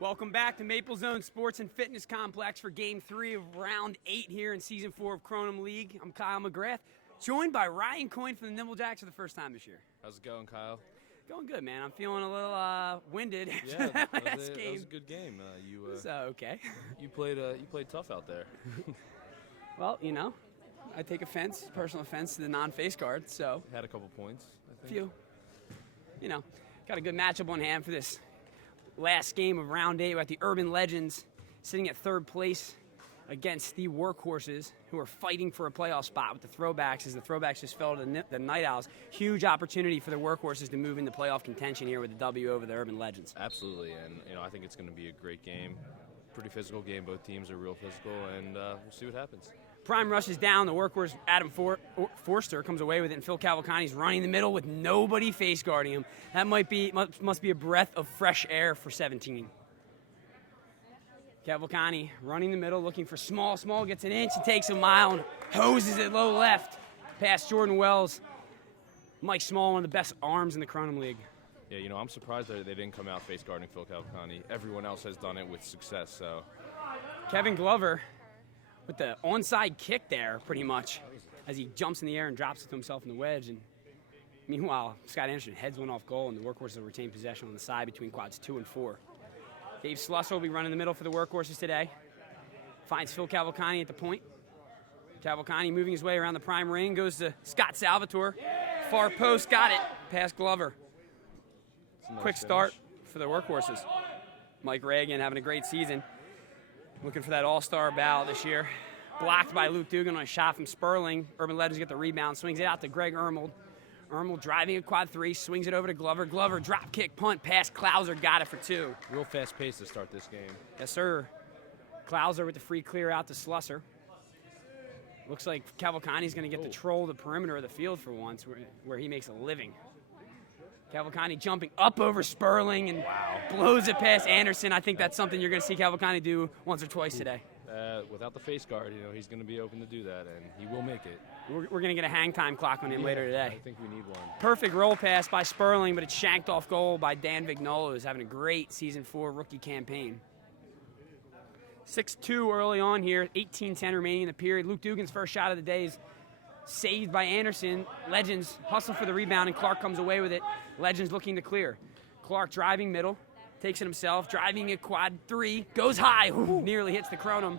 Welcome back to Maple Zone Sports and Fitness Complex for Game 3 of Round 8 here in Season 4 of Kronum League. I'm Kyle McGrath, joined by Ryan Coyne from the Nimblejacks for the first time this year. How's it going, Kyle? Going good, man. I'm feeling a little winded after Yeah, that that last was game. a good game. So, okay. You played tough out there. Well, you know, I take personal offense to the non-face guard, so. Had a couple points, I think. Few. You know, got a good matchup on hand for this last game of Round 8. We're at the Urban Legends sitting at third place against the Workhorses, who are fighting for a playoff spot with the Throwbacks, as the Throwbacks just fell to the Night Owls. Huge opportunity for the Workhorses to move into playoff contention here with the W over the Urban Legends. Absolutely, and I think it's going to be a great game. Pretty physical game. Both teams are real physical, and we'll see what happens. Prime rushes down. The Workhorse, Adam Forster, comes away with it, and Phil Cavalcani's running the middle with nobody face guarding him. That must be a breath of fresh air for 17. Cavalcani running the middle, looking for Small. Small gets an inch and takes a mile and hoses it low left past Jordan Wells. Mike Small, one of the best arms in the Kronum League. Yeah, I'm surprised that they didn't come out face guarding Phil Cavalcani. Everyone else has done it with success. So Kevin Glover with the onside kick there, pretty much, as he jumps in the air and drops it to himself in the wedge. And meanwhile, Scott Anderson heads one off goal, and the Workhorses will retain possession on the side between quads 2 and 4. Dave Slusser will be running the middle for the Workhorses today. Finds Phil Cavalcani at the point. Cavalcani moving his way around the prime ring, goes to Scott Salvatore. Far post, got it, past Glover. Quick start for the Workhorses. Mike Reagan having a great season. Looking for that all-star bow this year. Blocked by Luke Dugan on a shot from Sperling. Urban Legends get the rebound, swings it out to Greg Ermold. Ermold driving a quad 3, swings it over to Glover. Glover drop kick, punt, pass. Klauser got it for 2. Real fast pace to start this game. Yes, sir. Klauser with the free clear out to Slusser. Looks like Cavalcani's going to get to troll the perimeter of the field for once, where he makes a living. Cavalcani jumping up over Sperling and blows it past Anderson. I think that's something you're going to see Cavalcani do once or twice today. Without the face guard, he's going to be open to do that, and he will make it. We're going to get a hang time clock on him later today. I think we need one. Perfect roll pass by Sperling, but it's shanked off goal by Dan Vignola, who's having a great Season 4 rookie campaign. 6-2 early on here, 18-10 remaining in the period. Luke Dugan's first shot of the day is saved by Anderson. Legends hustle for the rebound, and Clark comes away with it. Legends looking to clear. Clark driving middle, takes it himself, driving a quad 3, goes high, nearly hits the Kronum.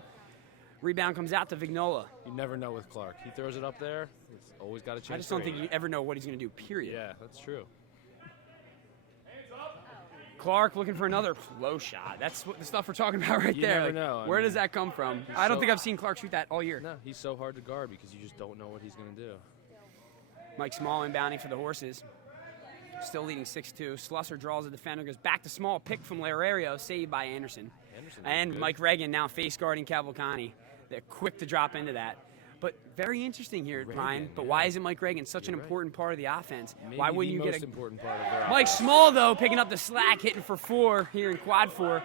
Rebound comes out to Vignola. You never know with Clark. He throws it up there. It's always got a chance. I just don't think you ever know what he's going to do, period. Yeah, that's true. Clark looking for another flow shot. That's the stuff we're talking about right You there. never know. Where does that come from? I don't think I've seen Clark shoot that all year. No, he's so hard to guard because you just don't know what he's going to do. Mike Small inbounding for the Horses. Still leading 6-2. Slusser draws the defender, goes back to Small, pick from Larario, saved by Anderson. And Mike Reagan now face guarding Cavalcani. They're quick to drop into that. But very interesting here, Brian. But why isn't Mike Reagan such an important part of the offense? Maybe why wouldn't you the get most important part of their Mike offense. Small, though, picking up the slack, hitting for 4 here in quad 4.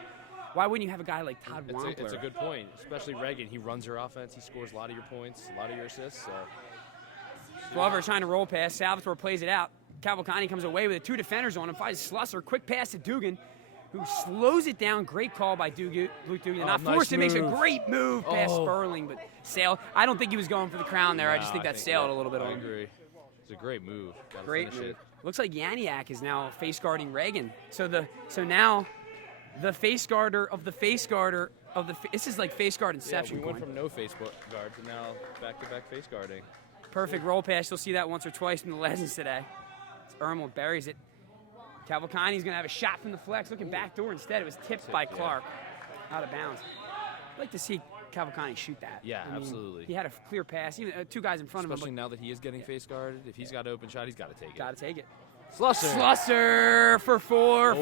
Why wouldn't you have a guy like Todd Wampler? It's a good point, especially Reagan. He runs your offense. He scores a lot of your points, a lot of your assists. So. Glover trying to roll pass. Salvatore plays it out. Cavalcani comes away with it. 2 defenders on him. Finds Slusser. Quick pass to Dugan, who slows it down. Great call by Luke Dugan. Not forced. It makes a great move past Sperling, but sailed. I don't think he was going for the crown there. I just think that sailed a little bit on him. I agree. It's a great move. Great move. Looks like Yaniak is now face guarding Reagan. So now the face guarder of the face guarder of the this is like face guard inception. Yeah, we went from no face guard to now back-to-back face guarding. Perfect roll pass. You'll see that once or twice from the Legends today. Ermold buries it. Cavalcani's going to have a shot from the flex, looking backdoor instead. It was tipped by Clark, out of bounds. I'd like to see Cavalcani shoot that. Yeah, absolutely. He had a clear pass, even 2 guys in front of him. Especially now that he is getting face guarded. If he's got an open shot, he's got to take it. Got to take it. Slusser for 4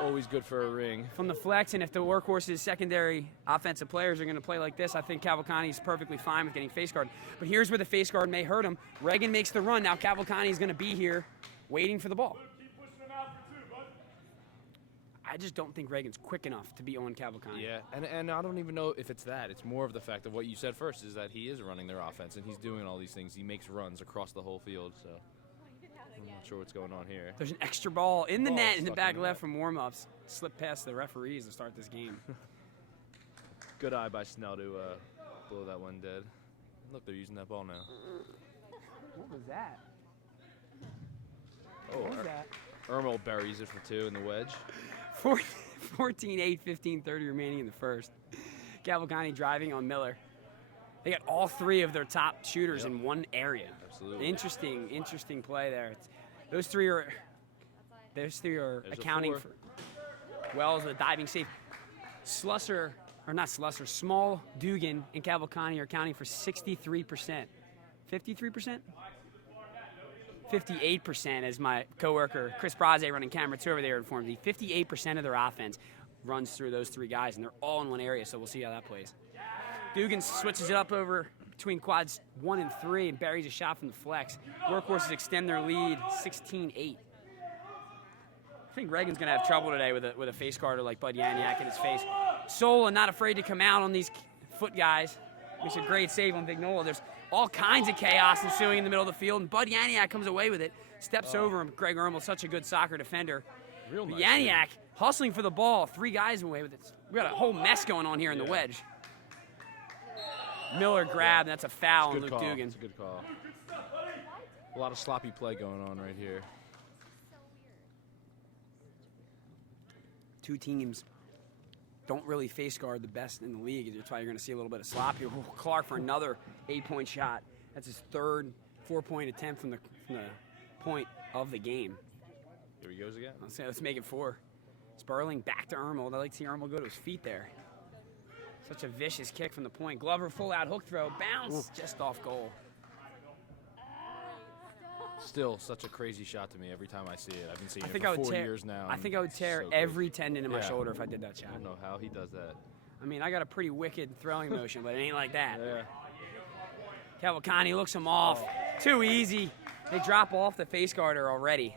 always good for a ring. From the flex, and if the Workhorses' secondary offensive players are going to play like this, I think Cavalcani is perfectly fine with getting face guard. But here's where the face guard may hurt him. Reagan makes the run. Now Cavalcani is going to be here waiting for the ball. I just don't think Reagan's quick enough to be on Cavalcani. Yeah, and I don't even know if it's that. It's more of the fact of what you said first, is that he is running their offense, and he's doing all these things. He makes runs across the whole field. So I'm not sure what's going on here. There's an extra ball in the Ball net in the stuck back in the left net. from warm-ups. Slipped past the referees to start this game. Good eye by Snell to blow that one dead. Look, they're using that ball now. What was that? Oh, What was that? Ermel buries it for 2 in the wedge. 14-8, 15-30 remaining in the first. Cavalcante driving on Miller. They got all 3 of their top shooters in one area. Absolutely. Interesting play there. Those three are There's accounting a 4. for Wells with a diving save. Small, Dugan, and Cavalcante are accounting for 63%. 53%? 58%, as my coworker Chris Braze running camera 2 over there informed me. 58% of their offense runs through those 3 guys, and they're all in one area, so we'll see how that plays. Dugan switches it up over between quads 1 and 3 and buries a shot from the flex. Workhorses extend their lead 16-8. I think Reagan's going to have trouble today with a face guarder like Bud Yaniak in his face. Sola not afraid to come out on these foot guys. Makes a great save on Vignola. There's all kinds of chaos ensuing in the middle of the field, and Bud Yaniak comes away with it, steps over him. Greg Ermel, such a good soccer defender. Real nice. Yaniak hustling for the ball. 3 guys away with it. We got a whole mess going on here in the wedge. Miller grabbed, and that's a foul on Luke Dugan. It's a good call. A lot of sloppy play going on right here. 2 teams don't really face guard the best in the league. That's why you're going to see a little bit of slop here. Clark for another 8-point shot. That's his 3rd 4-point attempt from the point of the game. Here he goes again. Let's make it 4. Sperling back to Ermel. I like to see Ermel go to his feet there. Such a vicious kick from the point. Glover full out hook throw. Bounce just off goal. Still such a crazy shot to me every time I see it. I've been seeing I it think for I would 4 tear. years now. I think I would tear So every crazy. tendon in my Yeah. shoulder if I did that I shot. don't know how he does that. I mean, I got a pretty wicked throwing motion, but it ain't like that. Yeah. Cavalcante looks him off. Too easy. They drop off the face guarder already.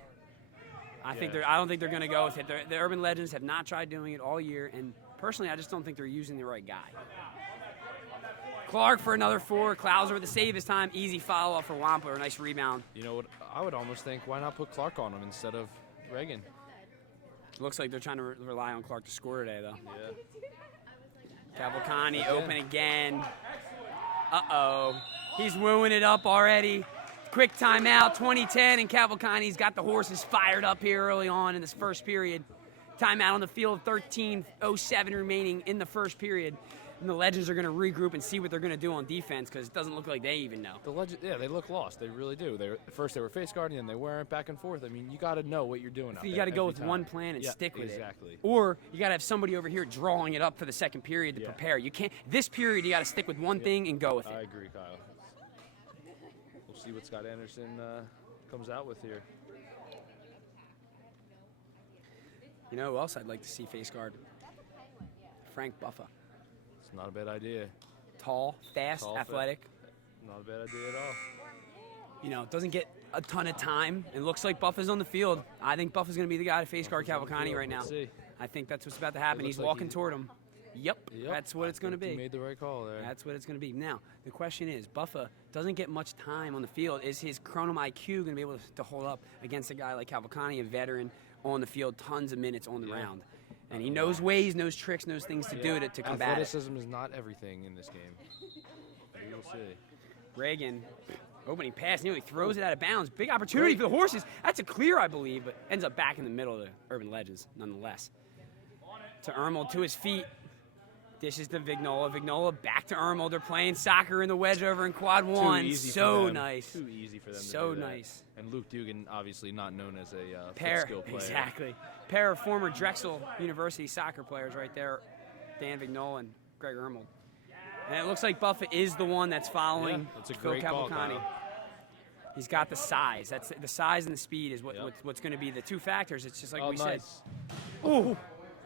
I don't think they're going to go with it. The Urban Legends have not tried doing it all year, and personally, I just don't think they're using the right guy. Clark for another 4. Klauser with the save this time. Easy follow-up for Wampler. Nice rebound. You know what? I would almost think, why not put Clark on him instead of Reagan? Looks like they're trying to rely on Clark to score today, though. Yeah. Cavalcante open again. Uh-oh. He's wooing it up already. Quick timeout, 2010, and Cavalcante's got the horses fired up here early on in this first period. Timeout on the field, 13:07 remaining in the first period. And the Legends are going to regroup and see what they're going to do on defense because it doesn't look like they even know. They look lost. They really do. First they were face guarding, and they weren't back and forth. I mean, you got to know what you're doing out there. You got to go every with time. one plan and Yeah, stick with exactly. it. Or you got to have somebody over here drawing it up for the second period to prepare. You can't. This period, you got to stick with one thing and go with it. I agree, Kyle. We'll see what Scott Anderson comes out with here. You know who else I'd like to see face guard? Frank Buffa. It's not a bad idea. Tall, fast, athletic. Not a bad idea at all. You know, doesn't get a ton of time. It looks like Buffa's on the field. I think Buffa's going to be the guy to face guard Cavalcante right now. Let's see. I think that's what's about to happen. He's looks like walking toward him. Yep, that's what it's going to He be. made the right call there. That's what it's going to be. Now, the question is, Buffa doesn't get much time on the field. Is his Kronum IQ going to be able to hold up against a guy like Cavalcante, a veteran on the field, tons of minutes on the round? And he knows ways, knows tricks, knows things to do to combat it. Athleticism is not everything in this game. We will see. Reagan, opening pass, nearly throws it out of bounds. Big opportunity for the horses. That's a clear, I believe, but ends up back in the middle of the Urban Legends, nonetheless. To Ermel, to his feet. Dishes to Vignola. Vignola back to Ermel. They're playing soccer in the wedge over in quad 1. Too easy So for them. nice. Too easy for them So to do that. nice. And Luke Dugan, obviously not known as a Pair, skill player. exactly. Pair of former Drexel University soccer players right there, Dan Vignola and Greg Ermel. And it looks like Buffa is the one that's following Yeah, that's a Phil great call, Cavalcante. Kyle. He's got the size. That's the size and the speed is what's going to be the 2 factors. It's just like we said. Ooh,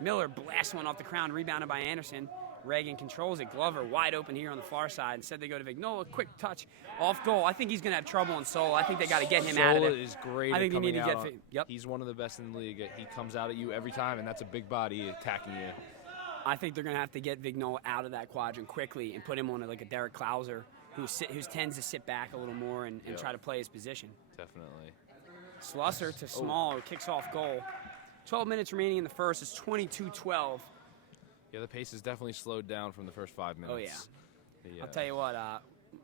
Miller blasts one off the crown, rebounded by Anderson. Reagan controls it. Glover wide open here on the far side. Instead, they go to Vignola. Quick touch off goal. I think he's going to have trouble in Soul. I think they got to get him out of there. Sola is great. I think at they need to coming get. out. Yep. He's one of the best in the league. He comes out at you every time, and that's a big body attacking you. I think they're going to have to get Vignola out of that quadrant quickly and put him on like a Derek Klauser, who tends to sit back a little more and try to play his position. Definitely. Slusser to Small, who kicks off goal. 12 minutes remaining in the first. It's 22-12. Yeah, the pace has definitely slowed down from the first 5 minutes. Oh, yeah. I'll tell you what,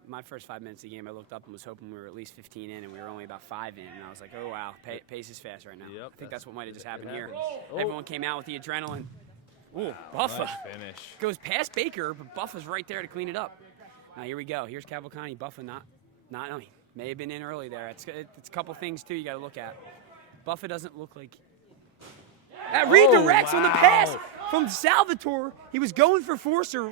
my first 5 minutes of the game, I looked up and was hoping we were at least 15 in, and we were only about 5 in. And I was like, oh, wow, pace is fast right now. Yep, I think that's what might have just happened here. Oh. Everyone came out with the adrenaline. Ooh, Buffa. Nice finish. Goes past Baker, but Buffa's right there to clean it up. Now, here we go. Here's Cavalcante. Buffa not only may have been in early there. It's a couple things, too, you got to look at. Buffa doesn't look like... That redirects on the pass from Salvatore. He was going for Forster.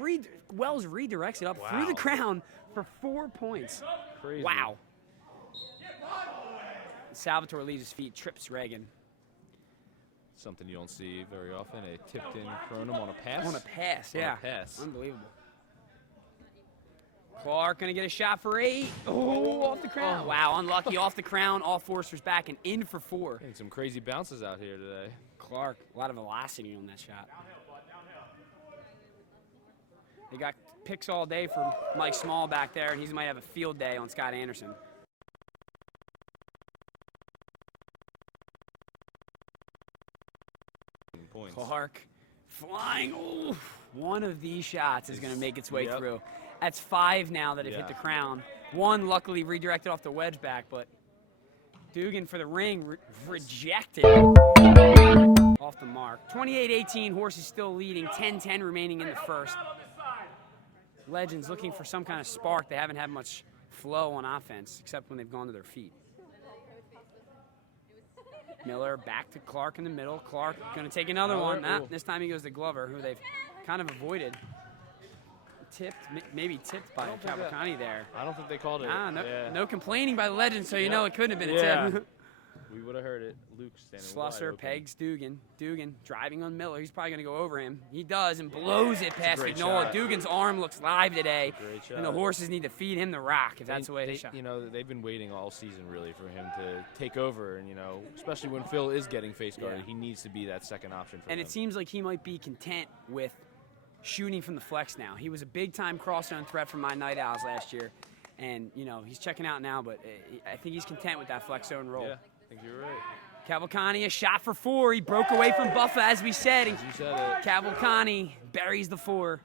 Wells redirects it up through the crown for 4 points. Crazy. Wow. Salvatore leaves his feet, trips Reagan. Something you don't see very often. A tipped-in Kronum on a pass. On a pass, yeah. On a pass. Unbelievable. Clark going to get a shot for 8. Oh, off the crown. Wow, unlucky. Off the crown. All Forster's back and in for 4. Getting some crazy bounces out here today. Clark, a lot of velocity on that shot. They got picks all day from Mike Small back there, and he might have a field day on Scott Anderson. Points. Clark flying. Ooh, one of these shots is going to make its way through. That's 5 now that have hit the crown. 1 luckily redirected off the wedge back, but Dugan for the ring rejected. Off the mark. 28-18, Horses still leading. 10-10 remaining in the first. Legends looking for some kind of spark. They haven't had much flow on offense, except when they've gone to their feet. Miller back to Clark in the middle. Clark going to take another one. This time he goes to Glover, who they've kind of avoided. Tipped, maybe tipped by Cavalcante there. I don't think they called it. No complaining by the Legends, so you know it couldn't have been a tip. We would have heard it. Luke standing Slusser pegs Dugan. Dugan driving on Miller. He's probably going to go over him. He does and blows it past Vignola. Dugan's arm looks live today. Great shot. And the Horses need to feed him the rock if that's the way they shot. You know, they've been waiting all season really for him to take over. And, you know, especially when Phil is getting face guarded, he needs to be that second option for him. And it seems like he might be content with shooting from the flex now. He was a big-time cross-zone threat for my Night Owls last year. And, you know, he's checking out now, but I think he's content with that flex zone role. Yeah, I think you're right. Cavalcante, a shot for 4. He broke away from Buffa, as we said. And you said it. Cavalcante buries the 4.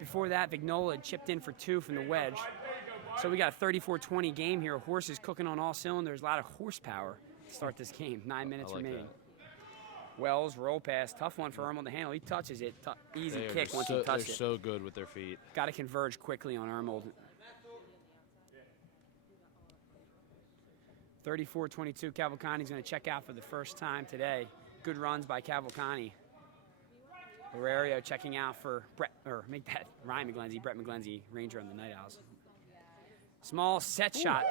Before that, Vignola had chipped in for 2 from the wedge. So we got a 34-20 game here. Horses cooking on all cylinders. A lot of horsepower to start this game. 9 minutes remaining. Wells, roll pass. Tough one for Ermold to handle. He touches it. Easy kick once he touches it. They're so good with their feet. Got to converge quickly on Ermold. 34-22, Cavalcante's going to check out for the first time today. Good runs by Cavalcante. Lorario checking out for Brett, or make that Ryan McGlenzie, Brett McGlenzie, Ranger on the Night Owls. Small set shot.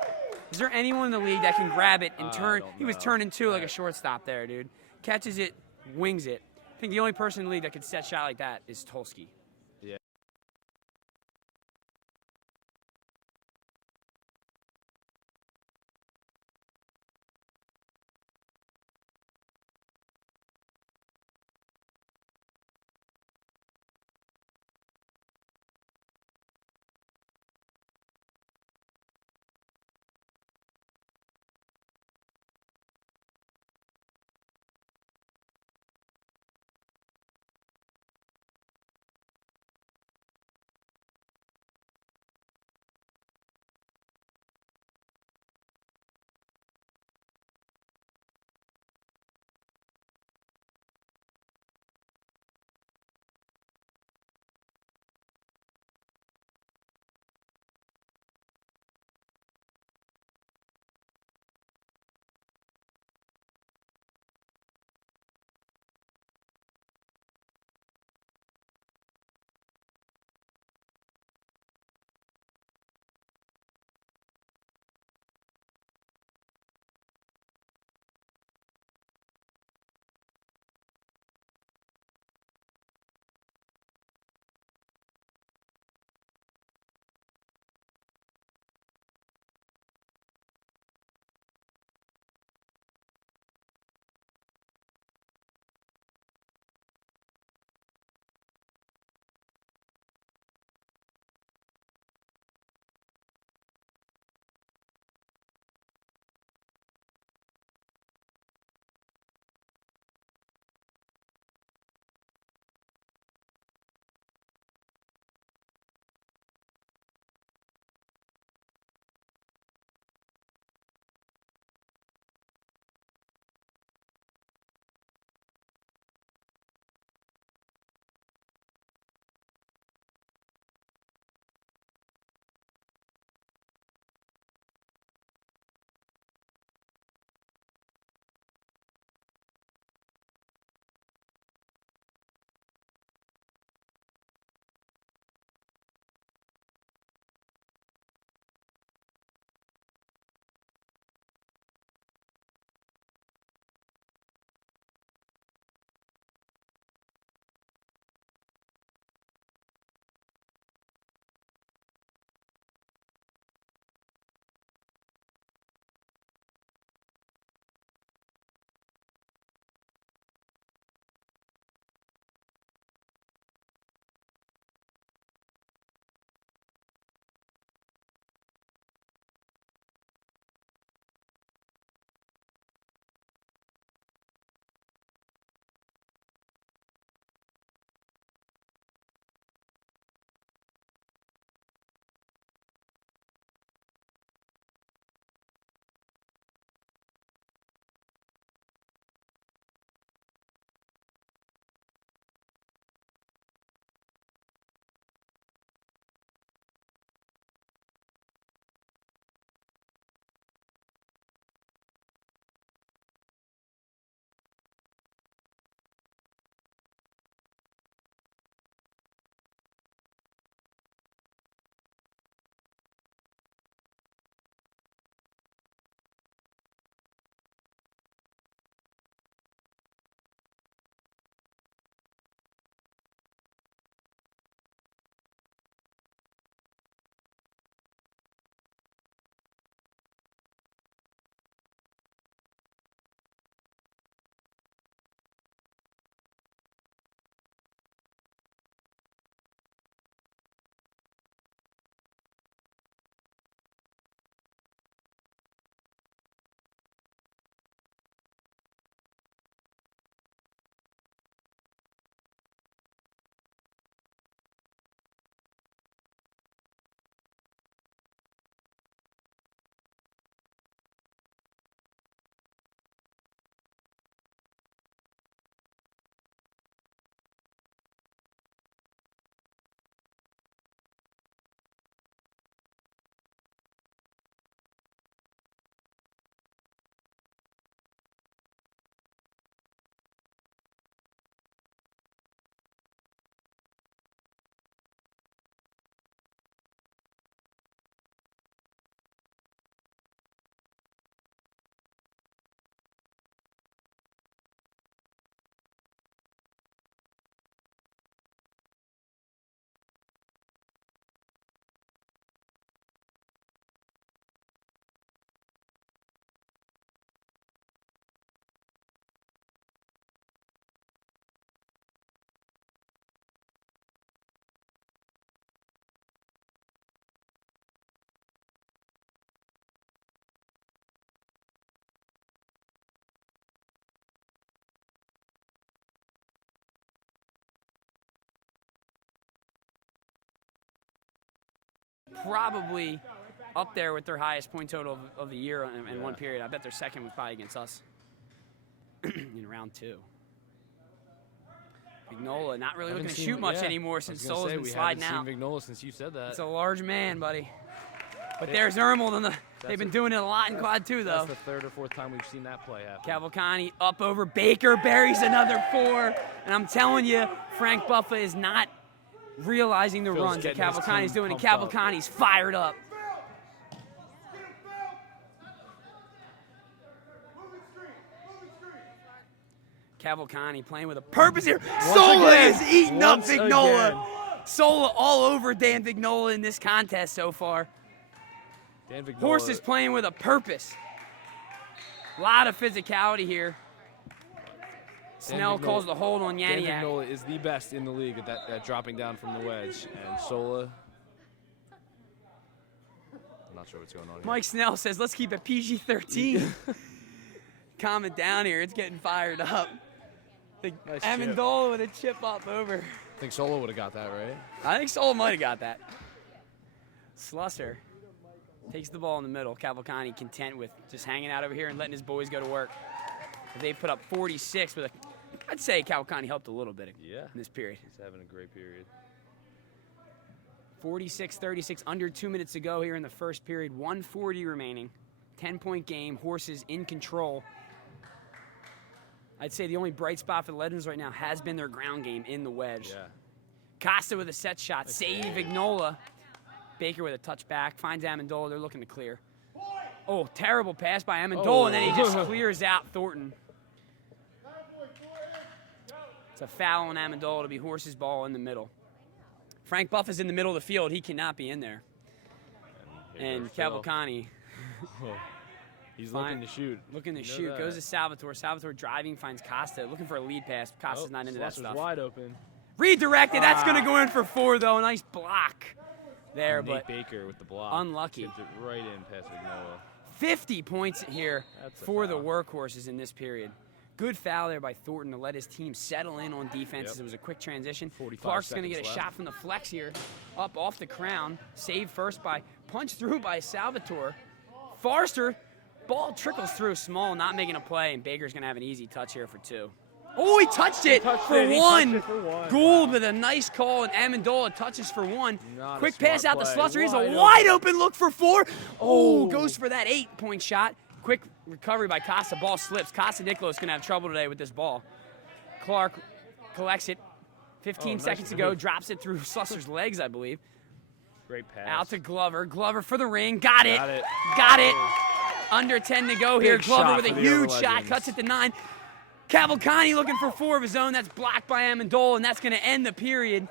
Is there anyone in the league that can grab it and turn? He was turning two like a shortstop there, dude. Catches it, wings it. I think the only person in the league that could set shot like that is Tolsky. probably up there with their highest point total of the year in one period. I bet their second was probably against us in round 2. Vignola not really looking to shoot much anymore since Sola's been sliding out. We haven't seen Vignola since you said that. It's a large man, buddy. But there's Ermel. They've been doing it a lot in Quad 2, though. That's the third or fourth time we've seen that play happen. Cavalcani up over Baker, buries another 4. And I'm telling you, Frank Buffa is not realizing the runs that Cavalcani's doing, and Cavalcani's fired up. Cavalcani playing with a purpose here. Sola is eating up Vignola. Sola all over Dan Vignola in this contest so far. Dan Vignola. Horse is playing with a purpose. A lot of physicality here. Snell calls the hold on Yaniak. Dan Vignola is the best in the league at that dropping down from the wedge. And Sola, I'm not sure what's going on here. Mike Snell says, let's keep it PG-13. Calm it down here. It's getting fired up. Nice Amendola with a chip up over. I think Sola would have got that, right? I think Sola might have got that. Slusser takes the ball in the middle. Cavalcani content with just hanging out over here and letting his boys go to work. They put up 46 with I'd say Cavalcani helped a little bit in this period. He's having a great period. 46-36, under 2 minutes to go here in the first period. 140 remaining. 10-point game. Horses in control. I'd say the only bright spot for the Legends right now has been their ground game in the wedge. Yeah. Costa with a set shot. Save Vignola. Baker with a touchback. Finds Amendola. They're looking to clear. Oh, terrible pass by Amendola, and then he just clears out Thornton. It's a foul on Amendola to be Horse's ball in the middle. Frank Buff is in the middle of the field. He cannot be in there. And Cavalcani. He's looking to shoot. Looking to shoot. Goes to Salvatore. Salvatore driving, finds Costa. Looking for a lead pass. Costa's not into that stuff. Wide open. Redirected. That's going to go in for 4, though. A nice block there. Nate but Baker with the block. Unlucky. Tipped it right in past Vignola. 50 points here for the workhorses in this period. Good foul there by Thornton to let his team settle in on defense. As it was a quick transition. Clark's going to get a shot from the flex here. Up off the crown. Saved first by, punched through by Salvatore. Forster. Ball trickles through small, not making a play, and Baker's going to have an easy touch here for 2. Oh, he touched it for 1. Gould with a nice call, and Amendola touches for 1. Quick pass out to Slusser. He's a wide open look for 4. Oh, goes for that 8-point shot. Quick recovery by Costa. Ball slips. Costa Nicolo's going to have trouble today with this ball. Clark collects it. 15 seconds to go. Drops it through Slusser's legs, I believe. Great pass. Out to Glover. Glover for the ring. Got it. Got it. Under 10 to go here. Glover with a huge shot. Cuts it to 9. Cavalcani looking for 4 of his own. That's blocked by Amendola, and that's going to end the period.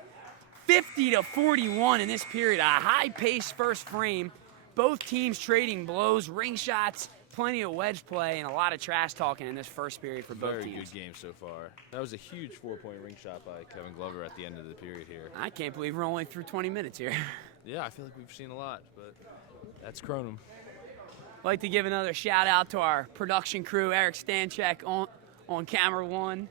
50-41 in this period. A high-paced first frame. Both teams trading blows, ring shots, plenty of wedge play, and a lot of trash talking in this first period for both teams. Very good game so far. That was a huge 4-point ring shot by Kevin Glover at the end of the period here. I can't believe we're only through 20 minutes here. Yeah, I feel like we've seen a lot, but that's Kronum. I'd like to give another shout out to our production crew, Eric Stanchek on camera 1,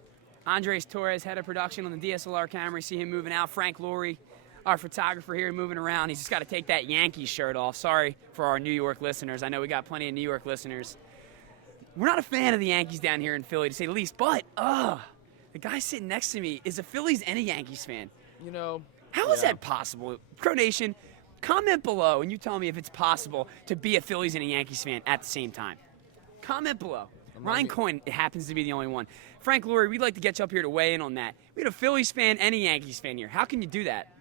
Andres Torres, head of production on the DSLR camera. You see him moving out. Frank Laurie, our photographer here, moving around. He's just got to take that Yankees shirt off. Sorry for our New York listeners. I know we got plenty of New York listeners. We're not a fan of the Yankees down here in Philly, to say the least, but the guy sitting next to me is a Phillies and a Yankees fan. You know, how is that possible? Crow Nation, comment below and you tell me if it's possible to be a Phillies and a Yankees fan at the same time. Comment below. Ryan Coyne happens to be the only one. Frank Laurie, we'd like to get you up here to weigh in on that. We had a Phillies fan and a Yankees fan here. How can you do that?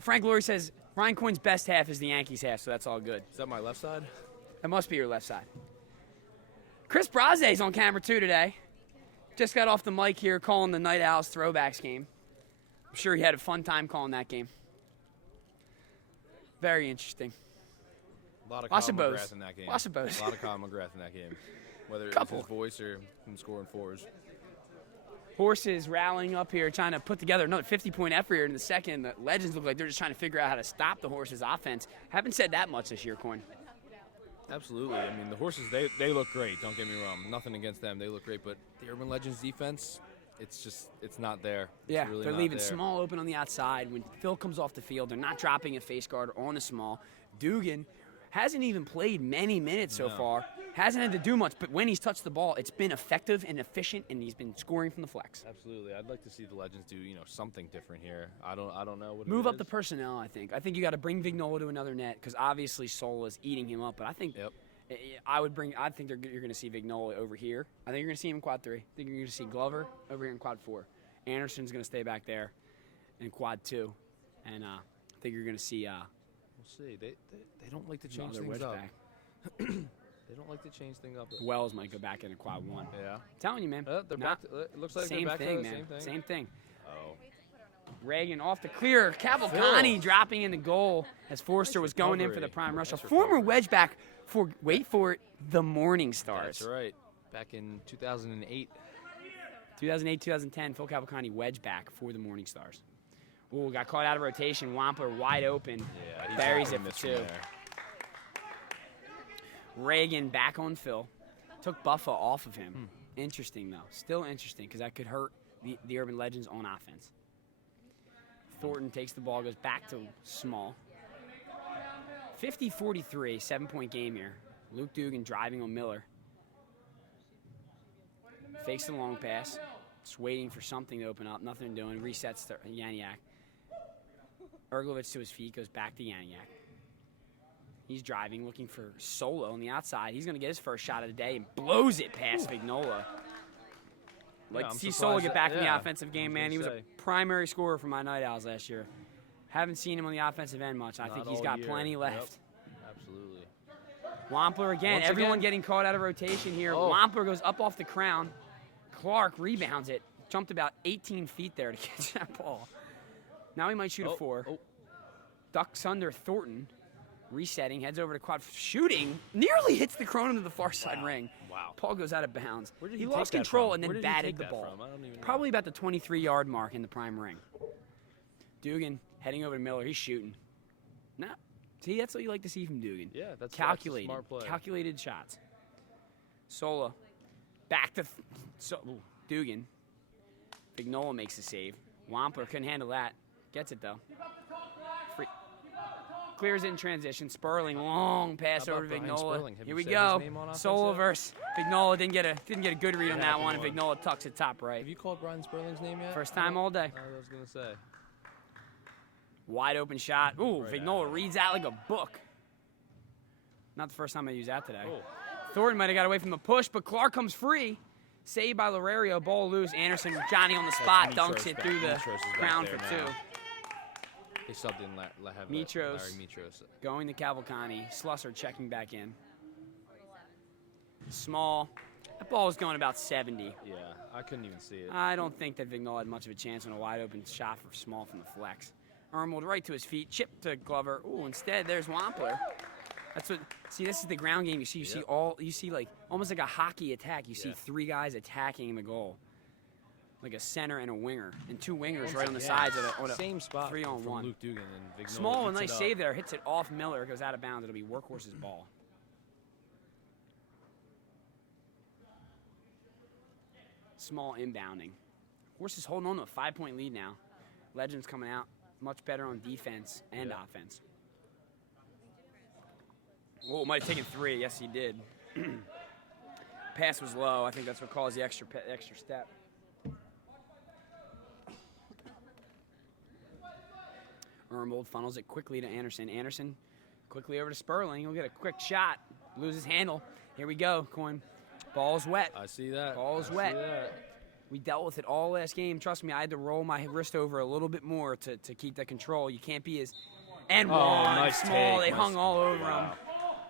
Frank Laurie says Ryan Coyne's best half is the Yankees half, so that's all good. Is that my left side? That must be your left side. Chris Braze's on camera 2 today. Just got off the mic here calling the Night Owls throwbacks game. I'm sure he had a fun time calling that game. Very interesting. A lot of Colin McGrath in that game. Lots of bows. A lot of Colin McGrath in that game. Whether it was his voice or him scoring 4s. Horses rallying up here, trying to put together another 50-point effort here in the second. The Legends look like they're just trying to figure out how to stop the Horses' offense. Haven't said that much this year, Coyne. Absolutely. I mean, the Horses, they look great. Don't get me wrong. Nothing against them. They look great. But the Urban Legends defense, it's not there. Yeah, it's really they're not leaving there. Small open on the outside. When Phil comes off the field, they're not dropping a face guard on a Small. Dugan hasn't even played many minutes so far. Hasn't had to do much, but when he's touched the ball, it's been effective and efficient, and he's been scoring from the flex. Absolutely, I'd like to see the Legends do something different here. I don't know what. Move it up is. the personnel. I think you got to bring Vignola to another net because obviously Sola's eating him up. But I think Yep. I think you're going to see Vignola over here. I think you're going to see him in quad 3. I think you're going to see Glover over here in quad 4. Anderson's going to stay back there in quad 2, and I think you're going to see. We'll see. They don't like to change another things wedge up. back. They don't like to change things up. Wells might go back into quad 1. Yeah. Telling you, man. They're back. It looks like Same they're back thing, to the man. same thing. Same thing. Oh. Reagan off the clear. Cavalcani dropping in the goal as Forster was going in for the prime rush. A Nice former recovery. wedge back for, wait for it, the Morning Stars. That's right. Back in 2008. 2008, 2010, Phil Cavalcani wedge back for the Morning Stars. Ooh, got caught out of rotation. Wampler wide open. Yeah. Buries it for missed 2. there. Reagan back on Phil. Took Buffa off of him. Interesting, though. Still interesting because that could hurt the Urban Legends on offense. Thornton takes the ball, goes back to Small. 50-43, 7-point game here. Luke Dugan driving on Miller. Fakes the long pass. Just waiting for something to open up. Nothing doing. Resets to Yaniak. Erglovich to his feet, goes back to Yaniak. He's driving, looking for Solo on the outside. He's going to get his first shot of the day and blows it past Vignola. Like Yeah, to I'm see surprised Solo get back in the yeah, offensive I game, was man. gonna He was a say. primary scorer for my Night Owls last year. Haven't seen him on the offensive end much. I Not think he's all got year. plenty Yep. left. Absolutely. Wampler again. Once Everyone again. getting caught out of rotation here. Oh. Wampler goes up off the crown. Clark rebounds it. Jumped about 18 feet there to catch that ball. Now he might shoot a 4. Oh. Ducks under Thornton. Resetting, heads over to quad. Shooting. Nearly hits the Kronum to the far side ring. Wow. Ball goes out of bounds. Where did he he lost take that control from? and then Where did he batted take the that ball. from? I don't even know. Probably about the 23-yard mark in the prime ring. Dugan heading over to Miller. He's shooting. No. See, that's what you like to see from Dugan. Yeah, that's calculated. That's a smart play. Calculated shots. Sola. Back to Dugan. Vignola makes a save. Wampler couldn't handle that. Gets it, though. Free. Clears it in transition. Sperling, long pass How over to about Brian Vignola. Sperling? Have Here you we said go. his name on offense Sola yet? versus Vignola. Didn't get a good read on that happened one. And one. Vignola tucks it top right. Have you called Brian Sperling's name yet? First time all day. I was gonna say. Wide open shot. Ooh, Right Vignola out. reads that like a book. Not the first time I used that today. Oh. Thornton might have got away from the push, but Clark comes free. Saved by Lorario. Ball loose. Anderson, Johnny on the spot, Mitros dunks it back- through the Mitros is back crown there for now. 2. They subbed in have Mitros. Larry Mitros. Going to Cavalcani. Slusser checking back in. Small. That ball was going about 70. Yeah, I couldn't even see it. I don't think that Vignola had much of a chance on a wide open shot for Small from the flex. Ermold right to his feet, chip to Glover. Ooh, instead there's Wampler. That's what. See, this is the ground game. You see, you see like almost like a hockey attack. You see 3 guys attacking the goal, like a center and a winger, and 2 wingers right on the sides of it. Same spot 3-on-1. from Luke Dugan and Vignola. Small, a eats nice it up. save there. Hits it off Miller. Goes out of bounds. It'll be Workhorse's ball. Small inbounding. Horse is holding on to a 5-point lead now. Legends coming out much better on defense and offense. Oh, might have taken 3. Yes, he did. Pass was low. I think that's what caused the extra step. Ermold funnels it quickly to Anderson. Anderson quickly over to Sperling. He'll get a quick shot. Loses handle. Here we go. Coin. Ball's wet. I see that. Ball's I wet. See that. We dealt with it all last game. Trust me, I had to roll my wrist over a little bit more to keep that control. You can't be as... And one. Nice Small. take. They hung all over Wow. him.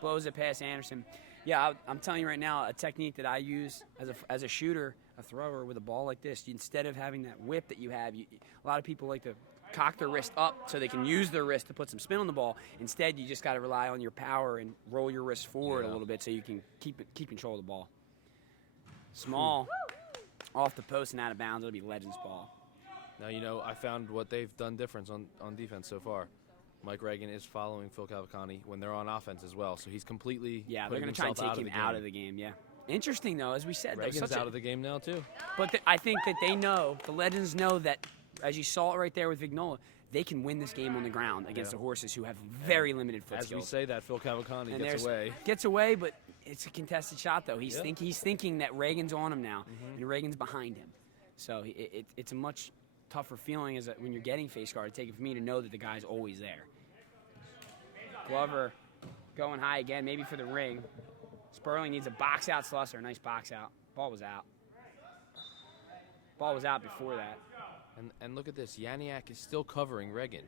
Blows it past Anderson. Yeah, I'm telling you right now, a technique that I use as a shooter, a thrower with a ball like this, instead of having that whip that you have, a lot of people like to cock their wrist up so they can use their wrist to put some spin on the ball. Instead, you just got to rely on your power and roll your wrist forward a little bit so you can keep control of the ball. Small. Off the post and out of bounds. It'll be Legends ball. Now, I found what they've done different on defense so far. Mike Reagan is following Phil Cavalcani when they're on offense as well, so he's completely Yeah, they're going to try and take him out of the game, yeah. Interesting, though, as we said. Reagan's out of the game now, too. But I think that they know, the Legends know that, as you saw it right there with Vignola, they can win this game on the ground against the horses who have very limited foot skills. As we say that, Phil Cavalcante gets away. Gets away, but it's a contested shot, though. He's thinking that Reagan's on him now, and Reagan's behind him. So it's a much tougher feeling as when you're getting face guard. Take it for me to know that the guy's always there. Glover going high again, maybe for the ring. Sperling needs a box out Slusser. Nice box out. Ball was out. Ball was out before that. And look at this. Yaniak is still covering Reagan.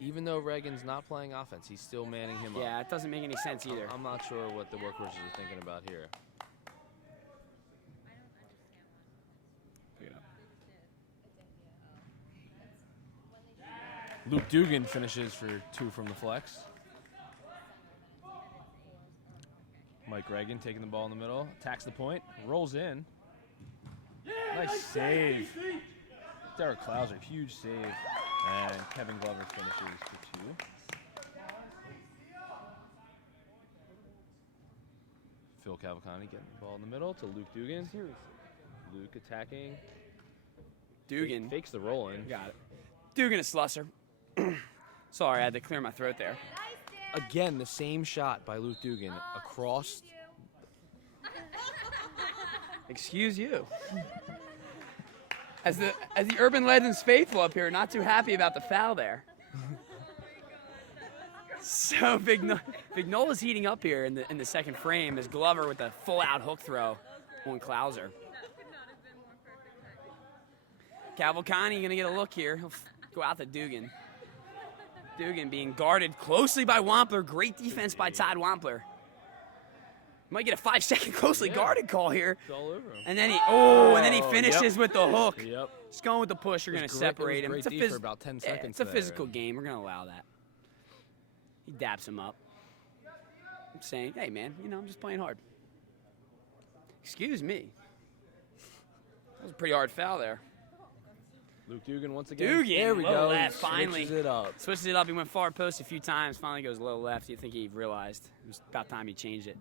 Even though Reagan's not playing offense, he's still manning him up. Yeah, it doesn't make any sense either. I'm not sure what the workhorses are thinking about here. Luke Dugan finishes for 2 from the flex. Mike Reagan taking the ball in the middle, attacks the point, rolls in. Nice save. Derek Klauser, huge save. And Kevin Glover finishes for 2. Phil Cavalcante getting the ball in the middle to Luke Dugan. Luke attacking. Dugan fakes the roll in. Got it. Dugan is Slusser. Sorry, I had to clear my throat there. Again, the same shot by Luke Dugan across. Excuse you. As the Urban Legends faithful up here, not too happy about the foul there. So Vignola's heating up here in the second frame as Glover with a full-out hook throw on Klauser. Cavalcante going to get a look here. He'll go out to Dugan. Dugan being guarded closely by Wampler. Great defense by Todd Wampler. Might get a 5-second closely guarded call here. It's all over him. And then he finishes with the hook. Yep. Just going with the push. You're going to separate him. It's for about 10 seconds. It's a physical game. We're going to allow that. He daps him up. I'm saying, hey, man, I'm just playing hard. Excuse me. That was a pretty hard foul there. Luke Dugan once again. Dugan, there we low go. left, finally. Switches it up. He went far post a few times. Finally goes low left. You think he realized it was about time he changed it.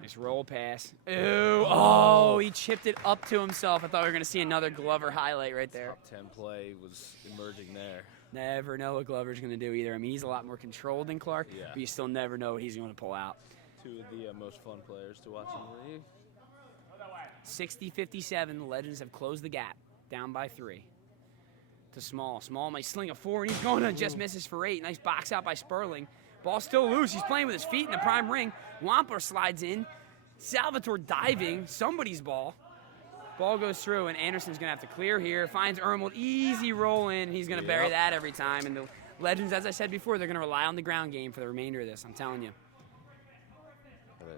Nice roll pass. Ooh, oh, he chipped it up to himself. I thought we were going to see another Glover highlight right there. Top 10 play was emerging there. Never know what Glover's going to do either. I mean, he's a lot more controlled than Clark, but you still never know what he's going to pull out. 2 of the most fun players to watch in the league. 60-57, the Legends have closed the gap, down by 3. To Small. Small might sling a 4, and he's going to just misses for 8. Nice box out by Sperling. Ball still loose. He's playing with his feet in the prime ring. Wampler slides in. Salvatore diving. Somebody's ball. Ball goes through, and Anderson's going to have to clear here. Finds Ermold. Easy roll in. He's going to bury that every time. And the Legends, as I said before, they're going to rely on the ground game for the remainder of this. I'm telling you.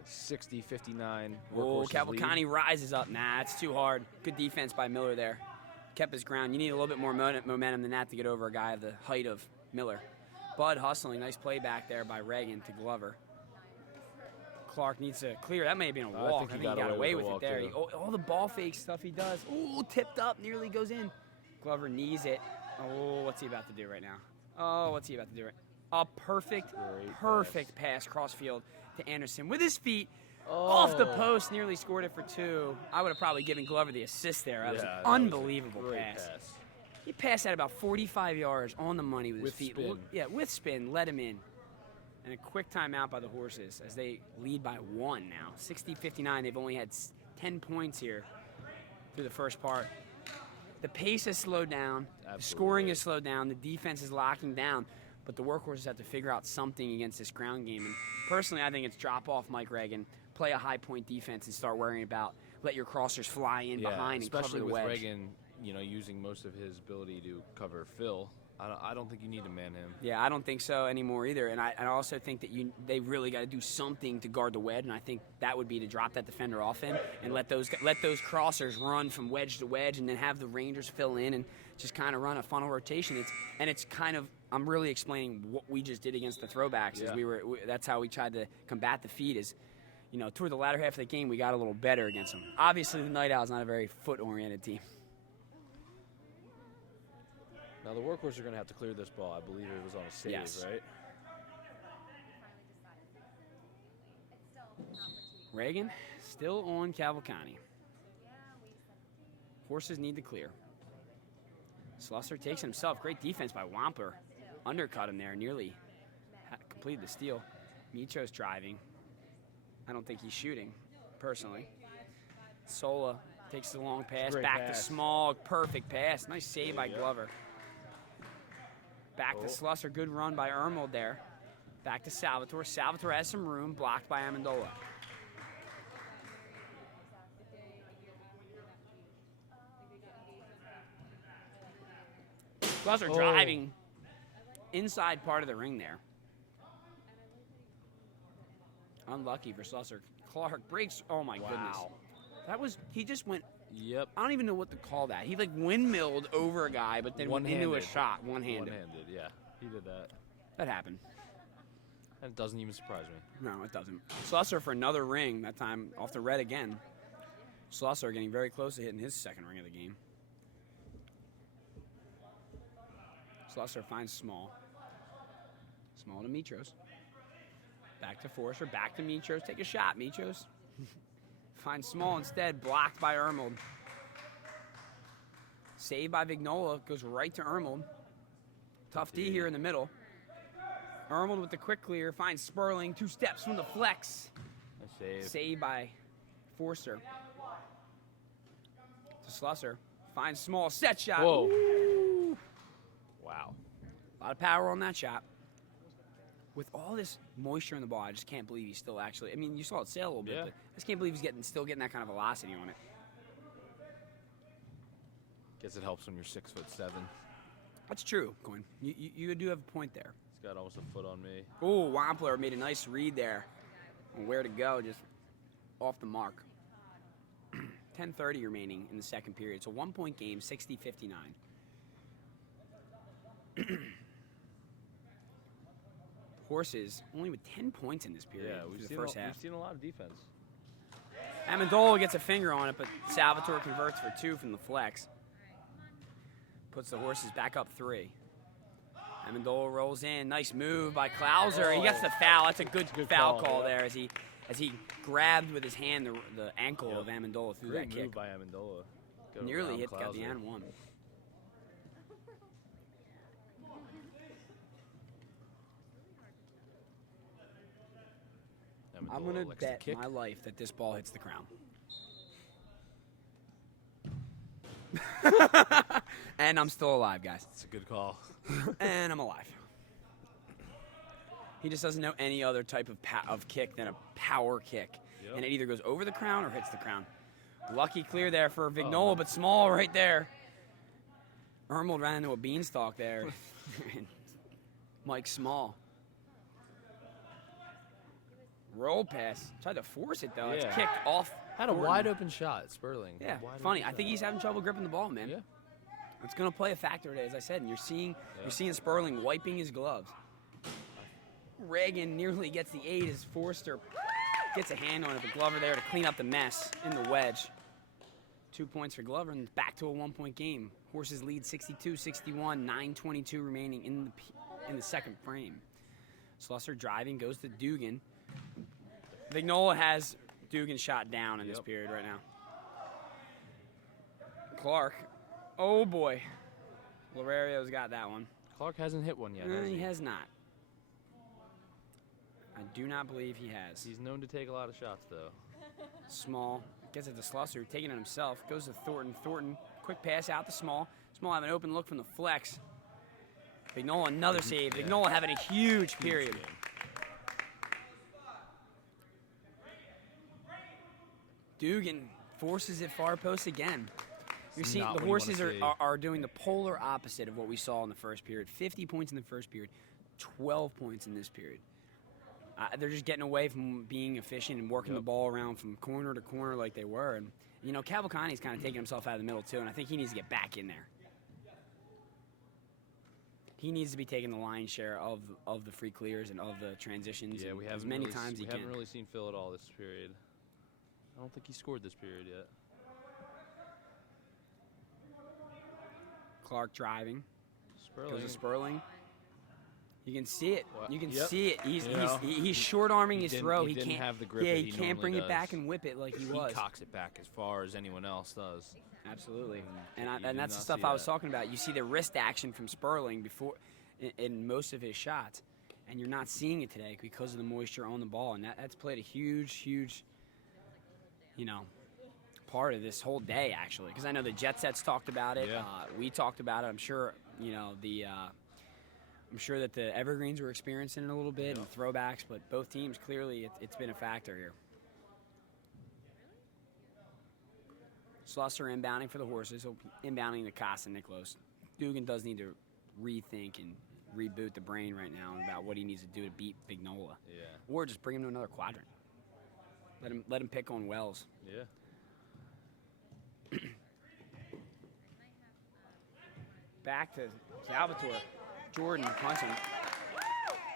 60-59. Oh, Cavalcante rises up. Nah, it's too hard. Good defense by Miller there. Kept his ground. You need a little bit more momentum than that to get over a guy of the height of Miller. Bud hustling. Nice play back there by Reagan to Glover. Clark needs to clear. That may have been a walk. I think he got away with it there. All the ball fake stuff he does. Ooh, tipped up. Nearly goes in. Glover knees it. Oh, what's he about to do right now? A perfect pass crossfield to Anderson with his feet off the post. Nearly scored it for 2. I would have probably given Glover the assist there. That was an unbelievable pass. He passed at about 45 yards on the money with his feet. Spin. With spin, let him in. And a quick timeout by the Horses as they lead by 1 now. 60-59. They've only had 10 points here through the first part. The pace has slowed down. Absolutely. The scoring has slowed down. The defense is locking down. But the Workhorses have to figure out something against this ground game. And personally, I think it's drop off Mike Reagan, play a high-point defense, and start worrying about let your crossers fly in behind and cover the wedge. Especially with Reagan, using most of his ability to cover Phil. I don't think you need to man him. Yeah, I don't think so anymore either. And I also think that they really got to do something to guard the wedge, and I think that would be to drop that defender off him and let those crossers run from wedge to wedge, and then have the Rangers fill in and just kind of run a funnel rotation. It's kind of, I'm really explaining what we just did against the throwbacks. That's how we tried to combat the feed. Toward the latter half of the game, we got a little better against them. Obviously, the Night Owls not a very foot-oriented team. Now, the Workhorses are going to have to clear this ball. I believe it was on a save, right? Reagan still on Cavalcante. Horses need to clear. Slusser takes it himself. Great defense by Wampler. Undercut him there. Nearly completed the steal. Mitro's driving. I don't think he's shooting, personally. Sola takes the long pass. Back to Small. Perfect pass. Nice save by Glover. Back to Slusser. Good run by Ermold there. Back to Salvatore. Salvatore has some room. Blocked by Amendola. Slusser driving inside part of the ring there. Unlucky for Slusser. Clark breaks. Oh, my goodness. That was, he just went. Yep. I don't even know what to call that. He like windmilled over a guy, but then went into a shot one-handed. One-handed, yeah. He did that. That happened. And it doesn't even surprise me. No, it doesn't. Slusser for another ring, that time off the red again. Slusser getting very close to hitting his second ring of the game. Slusser finds Small. Small to Mitros. Back to Forster, back to Mitros. Take a shot, Mitros. Finds Small instead, blocked by Ermold. Saved by Vignola, goes right to Ermold. Tough D here in the middle. Ermold with the quick clear, finds Sperling, 2 steps from the flex. Save. Saved by Forster. To Slusser, finds Small, set shot. Whoa. Ooh. Wow. A lot of power on that shot. With all this moisture in the ball, I just can't believe he's still actually. I mean, you saw it sail a little bit, but I just can't believe he's still getting that kind of velocity on it. Guess it helps when you're 6'7". That's true, Coin. You do have a point there. He's got almost a foot on me. Oh, Wampler made a nice read there on where to go, just off the mark. 10:30 remaining in the second period. It's a 1-point game, 60-59. Horses only with 10 points in this period. Yeah, we've seen a lot of defense. Amendola gets a finger on it, but Salvatore converts for 2 from the flex. Puts the Horses back up 3. Amendola rolls in. Nice move by Klauser. He gets the foul. That's a good foul call there as he grabbed with his hand the ankle of Amendola through that kick. Move by Amendola. Nearly hit got the and one. I'm going to bet my life that this ball hits the crown. And I'm still alive, guys. It's a good call. And I'm alive. He just doesn't know any other type of kick than a power kick. Yep. And it either goes over the crown or hits the crown. Lucky clear there for Vignola, but Small right there. Ermold ran into a beanstalk there. Mike Small. Roll pass. Tried to force it, though. It's kicked off. Had a wide open shot, Sperling. Yeah, funny. I think he's having trouble gripping the ball, man. Yeah. It's going to play a factor today, as I said. And you're seeing Sperling wiping his gloves. Reagan nearly gets the 8 as Forster gets a hand on it, but Glover there to clean up the mess in the wedge. 2 points for Glover, and back to a 1-point game. Horses lead 62-61, 9:22 remaining in the second frame. Slusser driving, goes to Dugan. Vignola has Dugan shot down in this period right now. Clark. Oh, boy. Lorario's got that one. Clark hasn't hit one yet, has he? He has not. I do not believe he has. He's known to take a lot of shots, though. Small. Gets it to Slusser, taking it himself. Goes to Thornton. Thornton, quick pass out to Small. Small have an open look from the flex. Vignola, another save. Vignola having a huge period. Dugan forces it far post again. You're seeing the Horses are doing the polar opposite of what we saw in the first period. 50 points in the first period, 12 points in this period. They're just getting away from being efficient and working the ball around from corner to corner like they were. And, you know, Cavalcante's kind of taking himself out of the middle, too, and I think he needs to get back in there. He needs to be taking the lion's share of the free clears and of the transitions as many times he can. We haven't really seen Phil at all this period. I don't think he scored this period yet. Clark driving. Goes to Sperling. You can see it. You can Yep. see it. He's You know, he's short arming his throw. He He didn't can't have the grip Yeah, that he he can't bring normally it back does. and whip it like he He was. cocks it back as far as anyone else does. Absolutely. You And do that's the not stuff see I was that. talking about. You see the wrist action from Sperling before in most of his shots, and you're not seeing it today because of the moisture on the ball, and that's played a huge, part of this whole day actually. Because I know the Jet Sets talked about it. Yeah. We talked about it. I'm sure I'm sure that the Evergreens were experiencing it a little bit and throwbacks, but both teams clearly it's been a factor here. Slusser inbounding for the Horses, inbounding to Costa Niklos. Dugan does need to rethink and reboot the brain right now about what he needs to do to beat Vignola. Yeah. Or just bring him to another quadrant. Let him pick on Wells. Yeah. Back to Salvatore. Jordan punching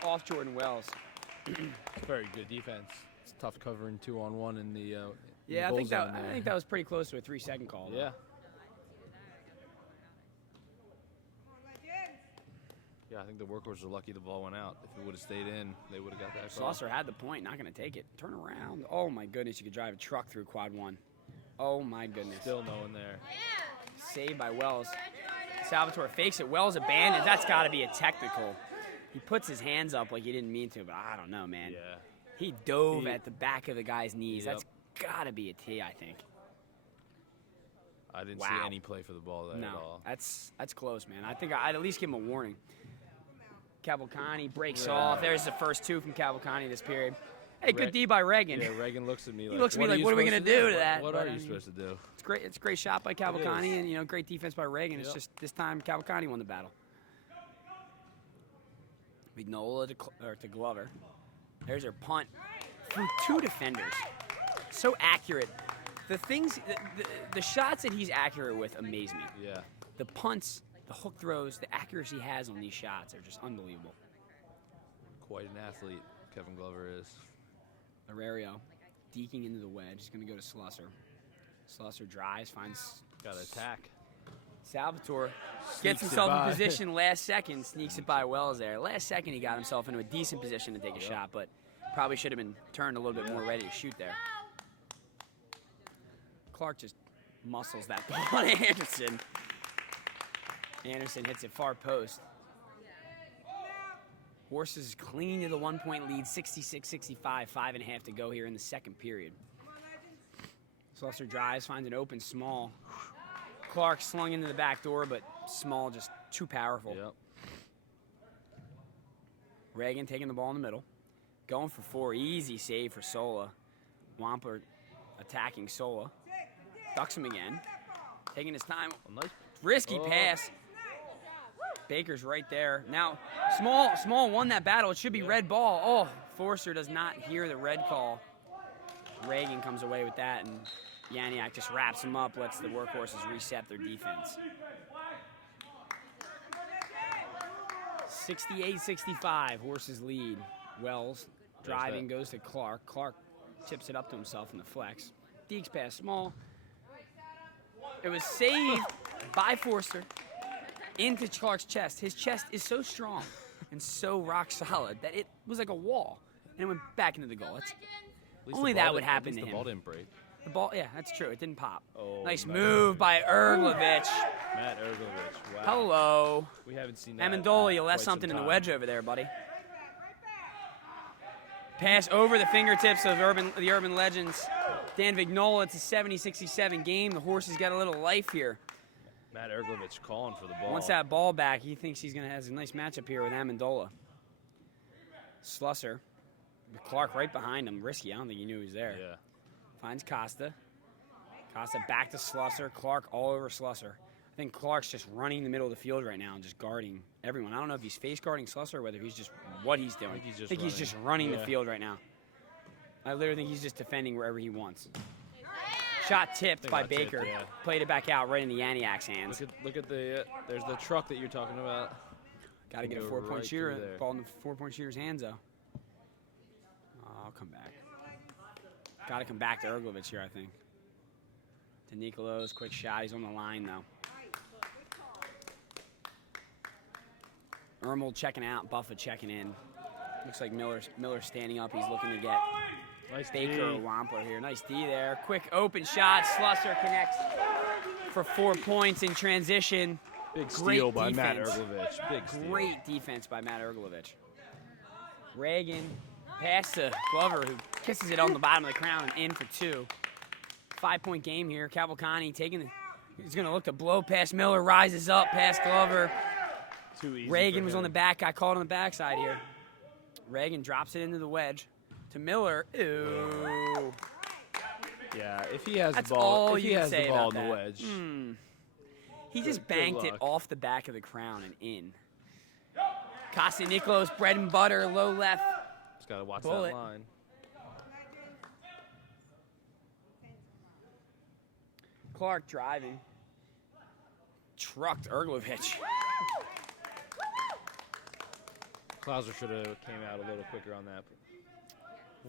off Jordan Wells. Very good defense. It's tough covering 2-on-1 in the Yeah, I goal think zone that was pretty close to a 3-second call. Yeah. Yeah, I think the Workhorses are lucky the ball went out. If it would have stayed in, they would have got that call. Slusser had the point, not going to take it. Turn around. Oh, my goodness, you could drive a truck through quad one. Oh, my goodness. Still no one there. Saved by Wells. Salvatore fakes it. Wells abandons. That's got to be a technical. He puts his hands up like he didn't mean to, but I don't know, man. Yeah. He dove at the back of the guy's knees. Yep. That's got to be a T, I think. I didn't Wow. see any play for the ball there at all. That's close, man. I think I'd at least give him a warning. Cavalcani breaks off. There's the first two from Cavalcani this period. Hey, good D by Reagan. Yeah, Reagan looks at me like, looks at me like, you what are we supposed gonna do to What- that? What But, are I you mean, supposed to do? It's great. It's a great shot by Cavalcani, is. and great defense by Reagan. It's Yep. just this time Cavalcani won the battle. Vignola to Glover. There's her punt through two defenders. So accurate. The shots that he's accurate with amaze me. Yeah. The punts, the hook throws, the accuracy he has on these shots are just unbelievable. Quite an athlete, Kevin Glover is. Aurelio deking into the wedge. He's going to go to Slusser. Slusser drives, finds Got to attack. Salvatore. Sneaks Gets it himself by. in position last second, sneaks it by Wells there. Last second he got himself into a decent position to take a shot, but probably should have been turned a little bit more ready to shoot there. Clark just muscles that ball on Anderson. Anderson hits it far post. Horses clinging to the 1-point lead, 66-65, 5.5 to go here in the second period. Slusser drives, finds an open Small. Clark slung into the back door, but Small just too powerful. Yep. Reagan taking the ball in the middle. Going for 4, easy save for Sola. Wampler attacking Sola. Ducks him again. Taking his time. Nice. Risky pass. Baker's right there. Now, Small won that battle. It should be red ball. Oh, Forster does not hear the red call. Reagan comes away with that, and Yaniak just wraps him up, lets the Workhorses reset their defense. 68-65, Horses lead. Wells driving, goes to Clark. Clark tips it up to himself in the flex. Deeks pass Small. It was saved by Forster into Clark's chest. His chest is so strong and so rock solid that it was like a wall, and it went back into the goal. At least Only the ball that would didn't- happen at least to the him. ball didn't break. The ball, yeah, that's true. It didn't pop. Oh, Nice Matt move by Erglovich. Matt Erglovich. Wow. Hello. We haven't seen that. Amendola, you in left quite some something in the time. wedge over there, buddy. Pass over the fingertips of the Urban Legends. Dan Vignola, it's a 70-67 game. The Horses got a little life here. Matt Erglovich calling for the ball. Once that ball back, he thinks he's going to have a nice matchup here with Amendola. Slusser. Clark right behind him. Risky. I don't think he knew he was there. Yeah. Finds Costa. Costa back to Slusser. Clark all over Slusser. I think Clark's just running the middle of the field right now and just guarding everyone. I don't know if he's face guarding Slusser or whether he's just what he's doing. I think he's just running the Yeah. field right now. I literally think he's just defending wherever he wants. Shot tipped by got tipped, Baker. yeah. Played it back out right in the Yaniak's hands. Look at the there's the truck that you're talking about. Got to get a Go 4-point right shooter. through there. Ball in the 4-point shooter's hands, though. I'll come back. Got to come back to Erglovich here, I think. To Nicolos, quick shot. He's on the line, though. Ermel checking out, Buffa checking in. Looks like Miller's standing up. He's looking to get Nice Baker D. or Wampler here. Nice D there. Quick open shot. Slusser connects for 4 points in transition. Big Great steal by Matt defense. Erglovich. Big steal. Great defense by Matt Erglovich. Reagan pass to Glover, who kisses it on the bottom of the crown and in for 2. 5-point game here. Cavalcante he's going to look to blow past Miller, rises up past Glover. Too easy. Reagan was on the back, got caught on the backside here. Reagan drops it into the wedge to Miller. Ooh. Yeah, if he has That's the ball, all if he you can has the say ball about in the that. wedge. He just Good banked it luck. off the back of the crown and in. Costa Niklos, bread and butter, low left. Just gotta watch Bullet. that line. Clark driving. Trucked Erglovich. Klauser should have came out a little quicker on that.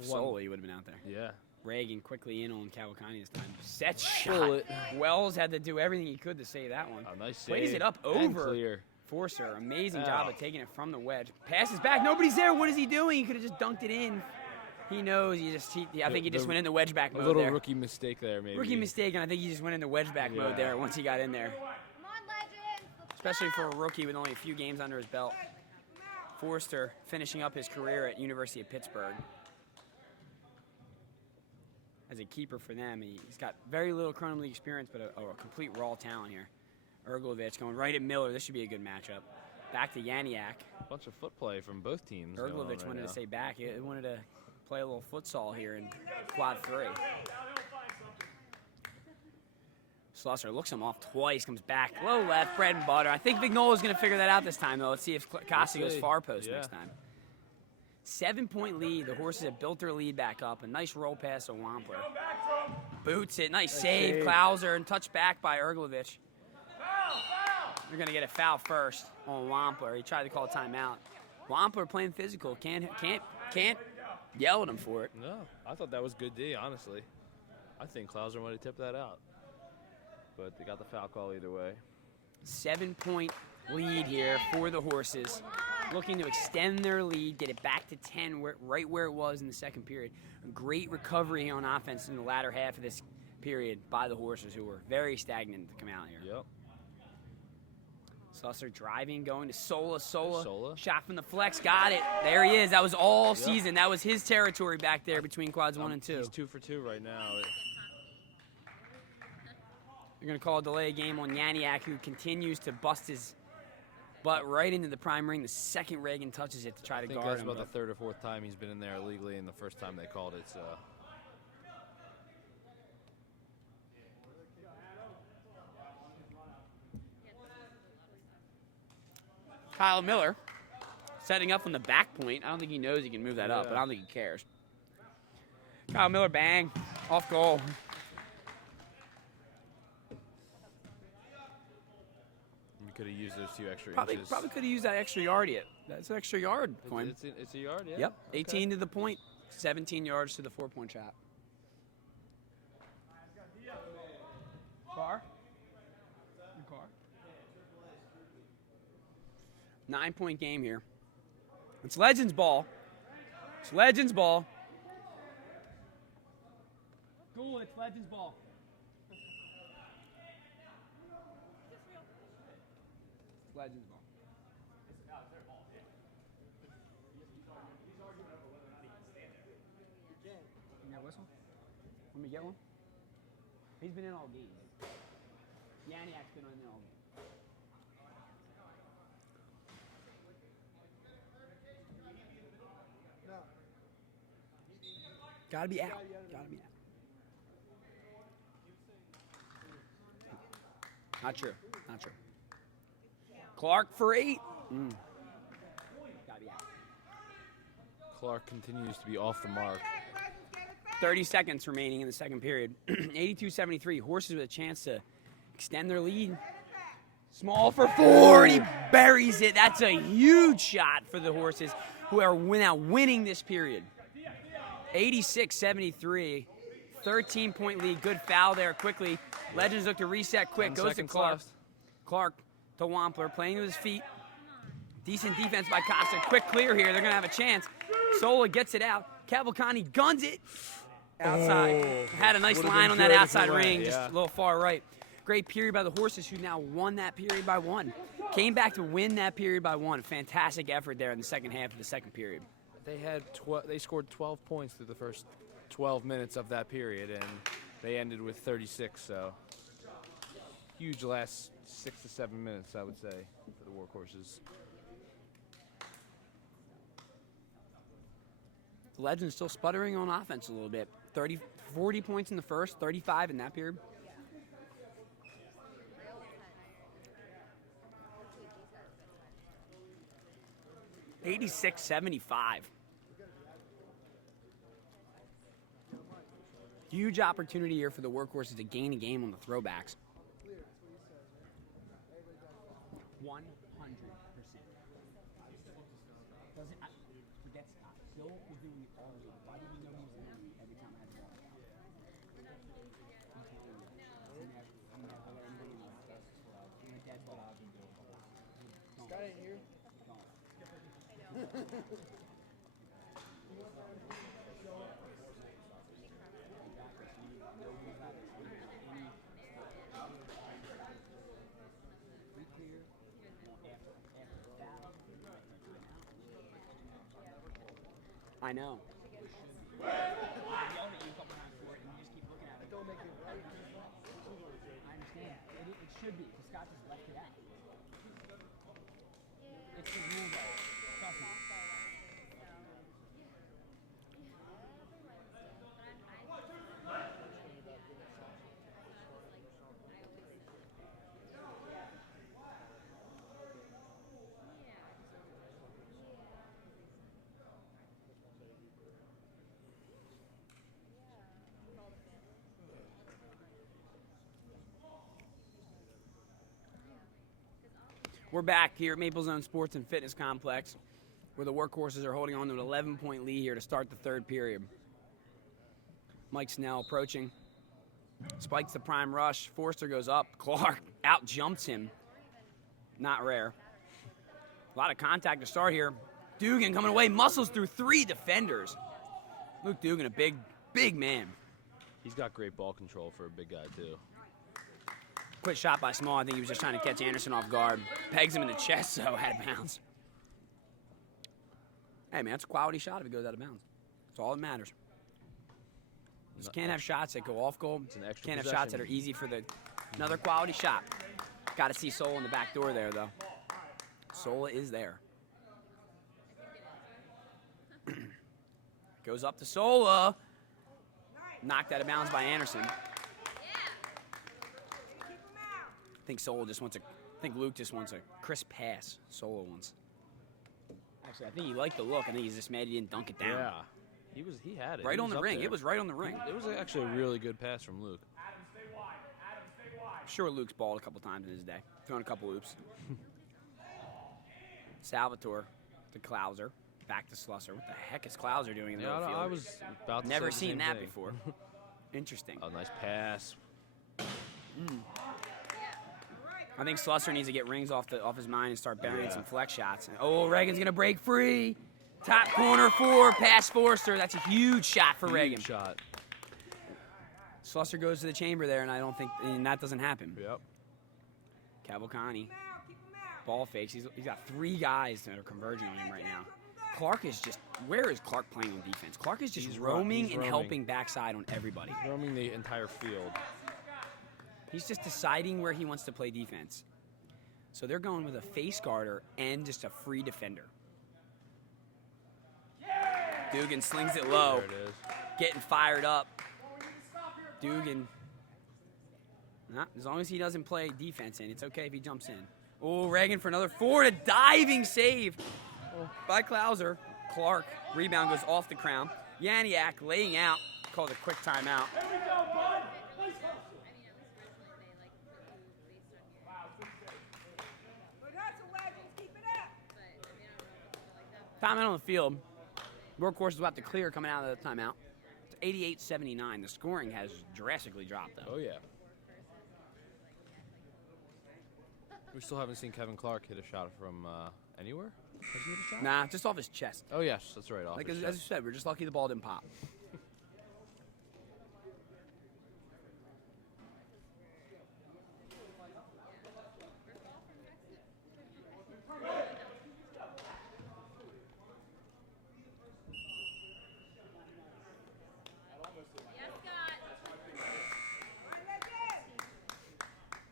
Solely would have been out there. Yeah. Reagan quickly in on Cavalcante this time. Set shot. Bullet. Wells had to do everything he could to save that one. A nice save. Plays it up And over. clear. Forcer, amazing Ow. job of taking it from the wedge. Passes back, nobody's there. What is he doing? He could have just dunked it in. He knows. I think he just went into wedge back A mode little there. rookie mistake there, maybe. Rookie mistake, and I think he just went into wedge back mode Yeah. there once he got in there. Come on, Legends. Especially for a rookie with only a few games under his belt. Forster finishing up his career at University of Pittsburgh. As a keeper for them, he's got very little Kronum League experience, but a complete raw talent here. Erglovich going right at Miller. This should be a good matchup. Back to Yaniak. Bunch of foot play from both teams. going on Erglovich right wanted now. to stay back. He wanted to play a little futsal here in quad 3. Slusser looks him off twice, comes back. Low left, bread and butter. I think Vignola's going to figure that out this time, though. Let's see if Costa goes see. far post Yeah. next time. 7-point lead. The Horses have built their lead back up. A nice roll pass to Wampler. Boots it. Nice save. save. Klauser and touched back by Erglovich. They're going to get a foul first on Wampler. He tried to call a timeout. Wampler playing physical. Can't yell at him for it. No, I thought that was good D, honestly. I think Klauser might have tipped that out. But they got the foul call either way. 7-point lead here for the Horses. Looking to extend their lead, get it back to 10, right where it was in the second period. A great recovery on offense in the latter half of this period by the Horses, who were very stagnant to come out here. Yep. Slusser driving, going to Sola. Sola. Shot from the flex, got it. There he is. That was all season. That was his territory back there between quads 1 and 2. He's 2 for 2 right now. They're going to call a delay game on Yaniak, who continues to bust his butt right into the prime ring the second Reagan touches it to try to I think guard that's him. about but- the 3rd or 4th time he's been in there illegally, and the first time they called it. So Kyle Miller setting up from the back point. I don't think he knows he can move that up, but I don't think he cares. Kyle Miller, bang, off goal. we could have used those 2 extra Probably inches. could have used that extra yard yet. That's an extra yard coin. It's a yard, yeah. Yep, Okay. 18 to the point, 17 yards to the 4-point shot. Car? Your car? 9-point game here. It's Legends ball. It's Legends ball. Cool, it's Legends ball. Legends ball. You got a whistle? Want me to get one? He's been in all games. Yaniak's been in all games. Gotta be out. Gotta be out. Not true. Not true. Clark for 8. Gotta be out. Clark continues to be off the mark. 30 seconds remaining in the second period. 82-73. Horses with a chance to extend their lead. Small for 4, and he buries it. That's a huge shot for the Horses, who are now winning this period. 86-73. 13-point lead. Good foul there quickly. Legends look to reset quick. 10 Goes to seconds Clark. left. Clark to Wampler, playing with his feet. Decent defense by Costa. Quick clear here. They're going to have a chance. Sola gets it out. Cavalcani guns it. Outside. Had a nice Would've line been on that good if it outside went, ring, just yeah. a little far right. Great period by the Horses, who now won that period by 1. Came back to win that period by 1. Fantastic effort there in the second half of the second period. They scored 12 points through the first 12 minutes of that period, and they ended with 36. So huge last 6 to 7 minutes, I would say, for the Workhorses. The Legends still sputtering on offense a little bit. 40 points in the first, 35 in that period. $86-75. Huge opportunity here for the Workhorses to gain a game on the throwbacks. 100%. Forget Scott. Bill was doing it all the way. Why did we know he was in every time I had the ball? Scott ain't here. I know. I yelled at you a couple times for it, and you just keep looking at it. Don't make it right. I understand. It should be, because Scott just left it out. It's the rule, though. Trust me. We're back here at Maple Zone Sports and Fitness Complex, where the Workhorses are holding on to an 11-point lead here to start the third period. Mike Snell approaching. Spikes the prime rush. Forster goes up. Clark out jumps him. Not rare. A lot of contact to start here. Dugan coming away. Muscles through 3 defenders. Luke Dugan, a big man. He's got great ball control for a big guy, too. Quick shot by Small. I think he was just trying to catch Anderson off guard. Pegs him in the chest, so out of bounds. Hey, man, it's a quality shot if it goes out of bounds. That's all that matters. Just can't have shots that go off goal. It's an extra Can't have possession. shots that are easy for another quality shot. Got to see Sola in the back door there, though. Sola is there. Goes up to Sola. Knocked out of bounds by Anderson. I think Luke just wants a crisp pass. Sola wants. Actually, I think he liked the look. I think he's just mad he didn't dunk it down. Yeah. He had it. Right He on was the up ring. there. It was right on the ring. It was actually a really good pass from Luke. I'm sure Luke's balled a couple times in his day. Thrown a couple oops. Salvatore to Klauser. Back to Slusser. What the heck is Klauser doing in the middle of the field? I was about to Never say the seen same that thing. before. Interesting. A nice pass. I think Slusser needs to get rings off his mind and start burying some flex shots. Oh, Reagan's going to break free. Top corner 4, pass Forster. That's a huge shot for Reagan. Huge shot. Slusser goes to the chamber there, and that doesn't happen. Yep. Cavalcani. Ball fakes. He's got 3 guys that are converging on him right now. Clark is just, where is Clark playing on defense? Clark is just He's roaming and roaming. helping backside on everybody. Roaming the entire field. He's just deciding where he wants to play defense. So they're going with a face guarder and just a free defender. Dugan slings it low. There it is. Getting fired up. Dugan. Nah, as long as he doesn't play defense in, it's okay if he jumps in. Oh, Reagan for another 4 and a diving save by Klauser. Clark. Rebound goes off the crown. Yaniak laying out. Calls a quick timeout. Timeout on the field. Workhorse is about to clear coming out of the timeout. It's 88-79. The scoring has drastically dropped, though. Oh, yeah. We still haven't seen Kevin Clark hit a shot from Anywhere? Has he hit a shot? Nah, just off his chest. Oh, yes. That's right. Off Like his as chest. you said, we're just lucky the ball didn't pop.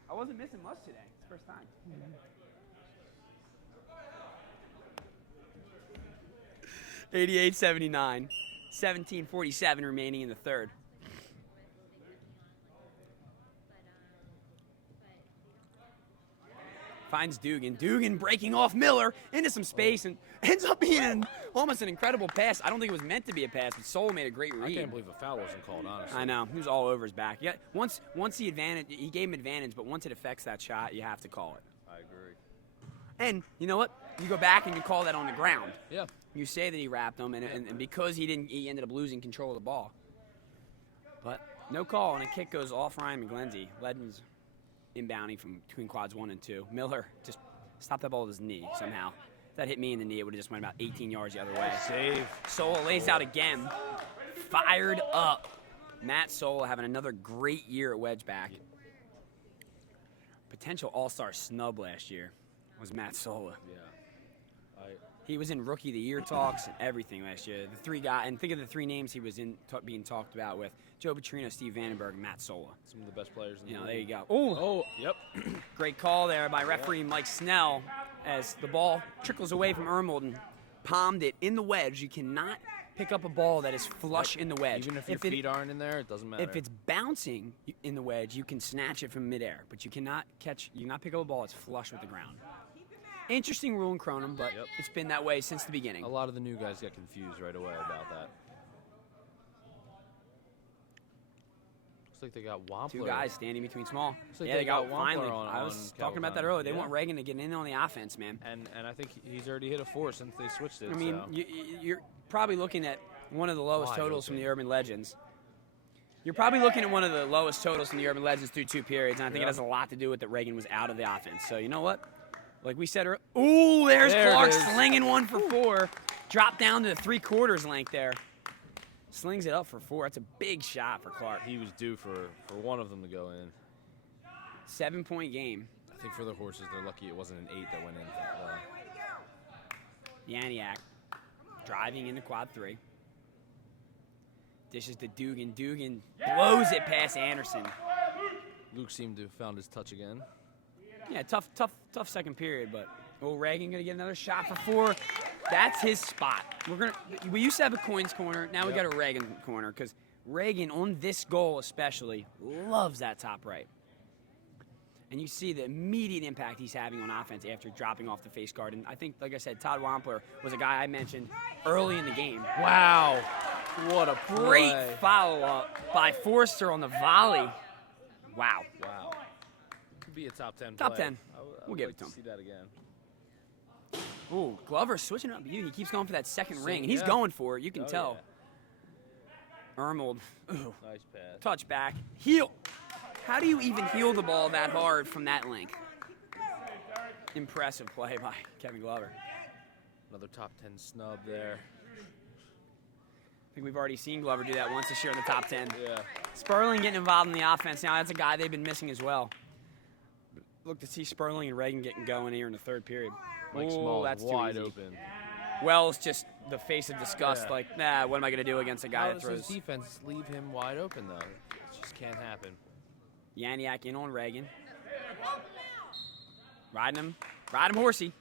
I wasn't missing much today. It's the first time. 88-79. 17:47 remaining in the third. Finds Dugan. Dugan breaking off Miller into some space and ends up being almost an incredible pass. I don't think it was meant to be a pass, but Soul made a great read. I can't believe a foul wasn't called, honestly. I know. He was all over his back. Yeah, once the advantage, he gave him advantage, but once it affects that shot, you have to call it. I agree. And you know what? You go back and you call that on the ground. Yeah. You say that he wrapped him, and because he ended up losing control of the ball. But no call, and a kick goes off Ryan McGlenzie. Legends inbounding from between quads 1 and 2. Miller just stopped that ball with his knee somehow. If that hit me in the knee, it would have just went about 18 yards the other way. Save. Sola lays out again. Fired up. Matt Sola having another great year at wedge back. Potential all-star snub last year was Matt Sola. Yeah. He was in Rookie of the Year talks and everything last year. The three guys, and think of the three names he was in being talked about with: Joe Petrino, Steve Vandenberg, and Matt Sola. Some of the best players in the league. There you go. Oh, yep. Great call there by referee Mike Snell as the ball trickles away from Ermold and palmed it in the wedge. You cannot pick up a ball that is flush in the wedge. Even if your feet aren't in there, it doesn't matter. If it's bouncing in the wedge, you can snatch it from midair, but you cannot pick up a ball that's flush with the ground. Interesting rule in Kronum, but it's been that way since the beginning. A lot of the new guys get confused right away about that. Looks like they got Wampler. Two guys standing between small. Like They got Wampler finally. on I was on talking about that Cavalcante. earlier. They want Reagan to get in on the offense, man. And I think he's already hit a 4 since they switched it. I mean, so. you're probably looking at one of the lowest Wide totals from open. the Urban Legends. You're probably looking at one of the lowest totals from the Urban Legends through 2 periods, and I think it has a lot to do with that Reagan was out of the offense. So you know what? Like we said earlier, ooh, there's There it Clark is. slinging one for 4. Dropped down to the 3/4 length there. Slings it up for 4. That's a big shot for Clark. He was due for one of them to go in. 7-point game. I think for the horses, they're lucky it wasn't an 8 that went in that low. Yaniak driving into quad 3. Dishes to Dugan. Dugan blows it past Anderson. Luke seemed to have found his touch again. Yeah, tough second period, but Reagan gonna get another shot for 4. That's his spot. We used to have a Coins corner. Now we got a Reagan corner because Reagan on this goal especially loves that top right. And you see the immediate impact he's having on offense after dropping off the face guard. And I think, like I said, Todd Wampler was a guy I mentioned early in the game. Wow. What a Great play. follow-up by Forster on the volley. Wow. Wow. Could be a top 10 Top play. 10. I We'll would give like it to him. See that again. Ooh, Glover switching up. He keeps going for that second ring, and he's yeah. going for it. You can Oh, tell. Ermold, ooh, Nice pass. touch back, heel. How do you even heel the ball that hard from that length? Impressive play by Kevin Glover. Another top 10 snub there. I think we've already seen Glover do that once this year in the top 10. Yeah. Sperling getting involved in the offense now. That's a guy they've been missing as well. Look to see Sperling and Reagan getting going here in the third period. Mike Ooh, Small that's too wide easy. open. Wells just the face of disgust, Yeah. like, nah, what am I going to do against a guy How that does throws? his defense leave him wide open, though? It just can't happen. Yaniak in on Reagan. Riding him horsey.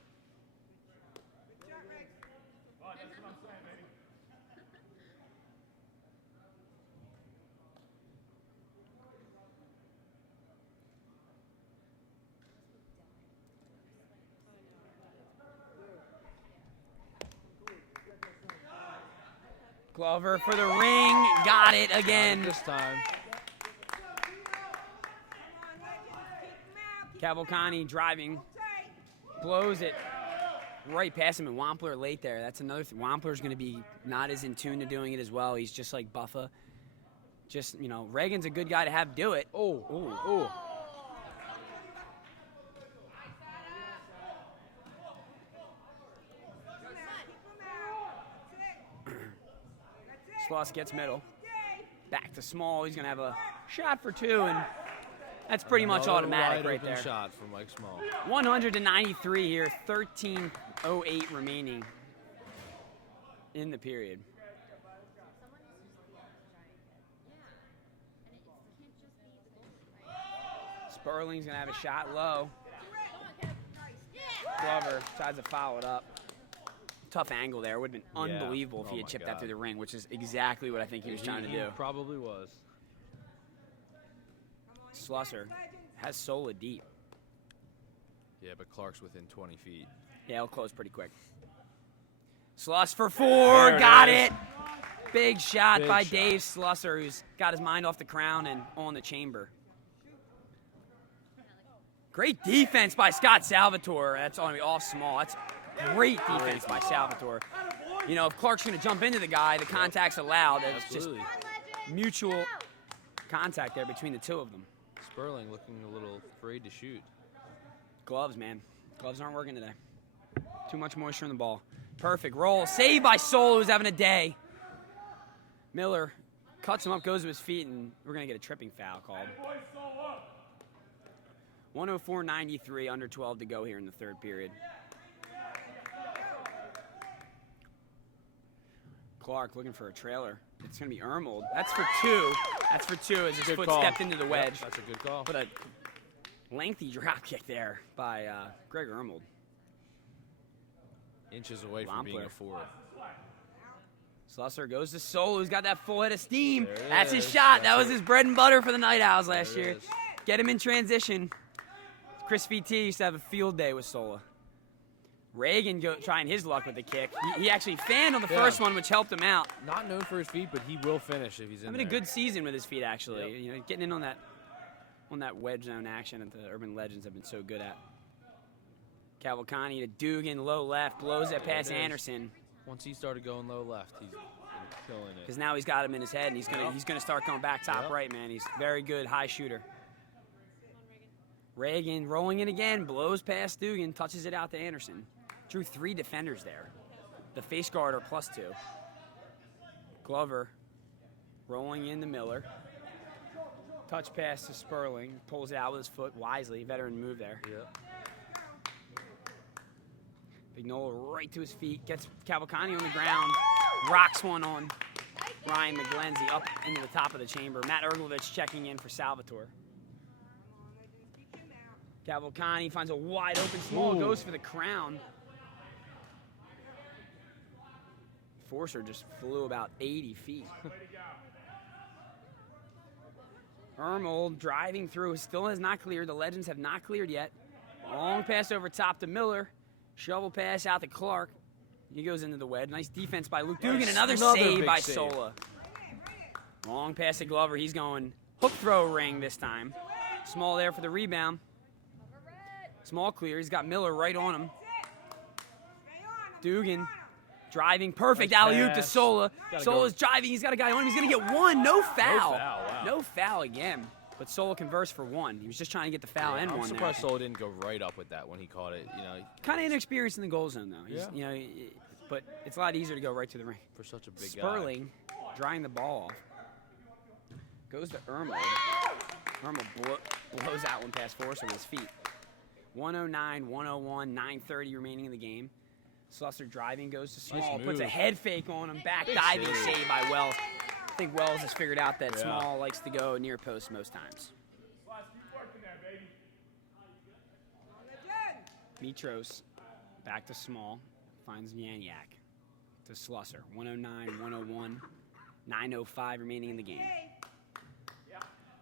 Glover for the ring, got it again. This time. Cavalcante driving, blows it right past him, and Wampler late there. That's another thing. Wampler's going to be not as in tune to doing it as well. He's just like Buffa. Just, Reagan's a good guy to have do it. Oh. Schloss gets middle. Back to Small. He's going to have a shot for 2, and that's pretty much Another automatic wide right open there. shot for Mike Small. 193 here, 13:08 remaining in the period. Sperling's going to have a shot low. Glover tries to follow it up. Tough angle there. Would have been unbelievable if he Oh had my chipped God. that through the ring, which is exactly what I think he was trying to do. Probably was. Slusser has Sola deep. Yeah, but Clark's within 20 feet. Yeah, he'll close pretty quick. Sluss for 4. There it Got is. it. Big shot Big by shot. Dave Slusser, who's got his mind off the crown and on the chamber. Great defense by Scott Salvatore. That's on me off Small. That's great defense by Salvatore. You know, if Clark's going to jump into the guy, the contact's allowed. It's Absolutely. just mutual contact there between the two of them. Sperling looking a little afraid to shoot. Gloves, man. Gloves aren't working today. Too much moisture in the ball. Perfect roll. Saved by Solo, who's having a day. Miller cuts him up, goes to his feet, and we're going to get a tripping foul called. 104.93, under 12 to go here in the third period. Clark looking for a trailer. It's going to be Ermold. That's for 2. That's for 2 as his Good foot call. stepped into the wedge. Yep, that's a good call. But a lengthy drop kick there by Greg Ermold. Inches away from being a 4. Slusser goes to Solo, who's got that full head of steam. There it That's his is. shot. That's That was it. his bread and butter for the Night Owls last There it year. is. Get him in transition. Chris VT used to have a field day with Sola. Reagan trying his luck with the kick. He actually fanned on the Yeah. first one, which helped him out. Not known for his feet, but he will finish if he's in Having a there. good season with his feet, actually. Yep. You know, getting in on that wedge zone action that the Urban Legends have been so good at. Cavalcani to Dugan, low left, blows that past There it is. Anderson. Once he started going low left, he's been killing it. Because now he's got him in his head, and he's gonna start going back top Yep. right, man. He's very good, high shooter. Reagan rolling it again, blows past Dugan, touches it out to Anderson. Drew 3 defenders there. The face guard are +2. Glover rolling in to Miller. Touch pass to Sperling, pulls it out with his foot wisely. Veteran move there. Yep. Vignola right to his feet, gets Cavalcani on the ground, rocks one on Ryan McGlenzie up into the top of the chamber. Matt Erglovich checking in for Salvatore. Cavalcani finds a wide open Small, Ooh. goes for the crown. Forcer just flew about 80 feet. Ermold driving through, still has not cleared. The Legends have not cleared yet. Long pass over top to Miller. Shovel pass out to Clark. He goes into the wedge. Nice defense by Luke Dugan. Another save big by save. Sola. Long pass to Glover. He's going hook throw ring this time. Small there for the rebound. Small clear. He's got Miller right on him. Dugan driving. Perfect Nice alley-oop to pass. Sola. Gotta Sola's go. driving. He's got a guy on him. He's going to get 1. No foul. foul, wow. No foul again. But Sola converts for 1. He was just trying to get the foul and I'm 1 there. surprised Sola didn't go right up with that when he caught it. You know, Kind of inexperienced in the goal zone, though. He's, Yeah. You know, but it's a lot easier to go right to the ring. for such a big guy. Sperling drying the ball off. Goes to Ermold. Ermold blows that one past Forrest on his feet. 109, 101, 9:30 remaining in the game. Slusser driving, goes to Small, puts a move. head fake on him, back Big diving save. save by Wells. I think Wells has figured out that Yeah. Small likes to go near post most times. Mitros back to Small, finds Yaniak to Slusser. 109, 101, 9:05 remaining in the game.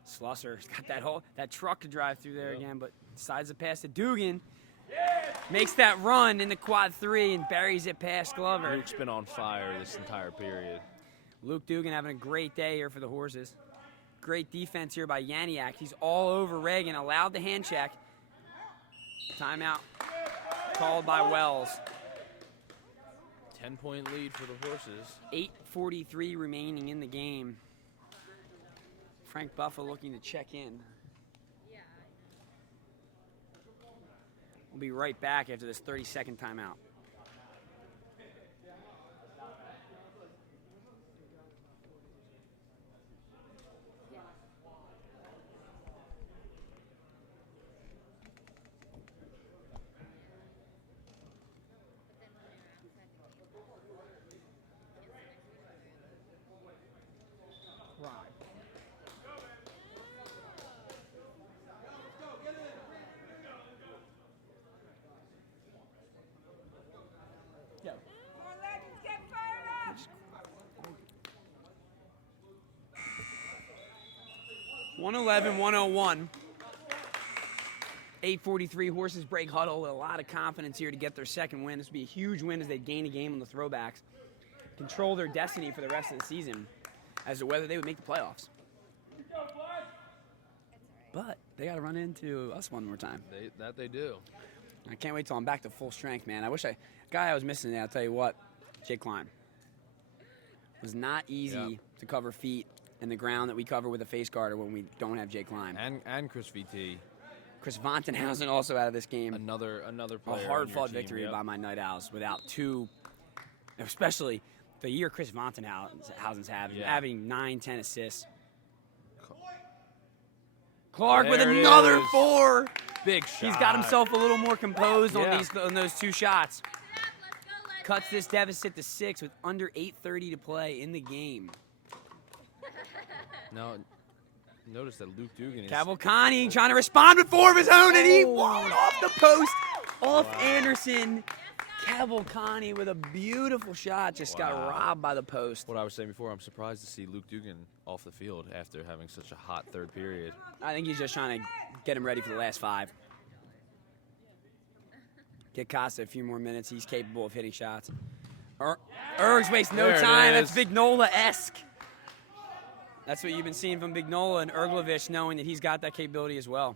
Slusser's got that truck to drive through there again, but decides to pass to Dugan. Makes that run into quad 3 and buries it past Glover. Luke's been on fire this entire period. Luke Dugan having a great day here for the Horses. Great defense here by Yaniak. He's all over Reagan, allowed the hand check. Timeout called by Wells. 10-point lead for the Horses. 8:43 remaining in the game. Frank Buffa looking to check in. We'll be right back after this 30-second timeout. drive. Go. 111, 101. 8:43 horses break huddle. A lot of confidence here to get their second win. This would be a huge win as they gain a game on the throwbacks. Control their destiny for the rest of the season as to whether they would make the playoffs. But they got to run into us one more time. They do. I can't wait till I'm back to full strength, man. Guy I was missing today, I'll tell you what, Jake Klein. It was not easy to cover feet in the ground that we cover with a face guarder when we don't have Jake Klein. And Chris VT. Chris Vontenhausen also out of this game. Another player. A hard-fought victory by my Night Owls without two, especially the year Chris Vontenhausen's having 9-10 assists. Clark with another 4. Big shot. He's got himself a little more composed on those 2 shots. Cuts this deficit to 6 with under 8:30 to play in the game. Now, notice that Luke Dugan is... Cavalcani trying to respond with 4 of his own, and he won off the post, off Anderson. Cavalcani with a beautiful shot just got robbed by the post. What I was saying before, I'm surprised to see Luke Dugan off the field after having such a hot third period. I think he's just trying to get him ready for the last 5. Get Costa a few more minutes. He's capable of hitting shots. Ergs wastes no time. That's Vignola-esque. That's what you've been seeing from Vignola and Erglovich, knowing that he's got that capability as well.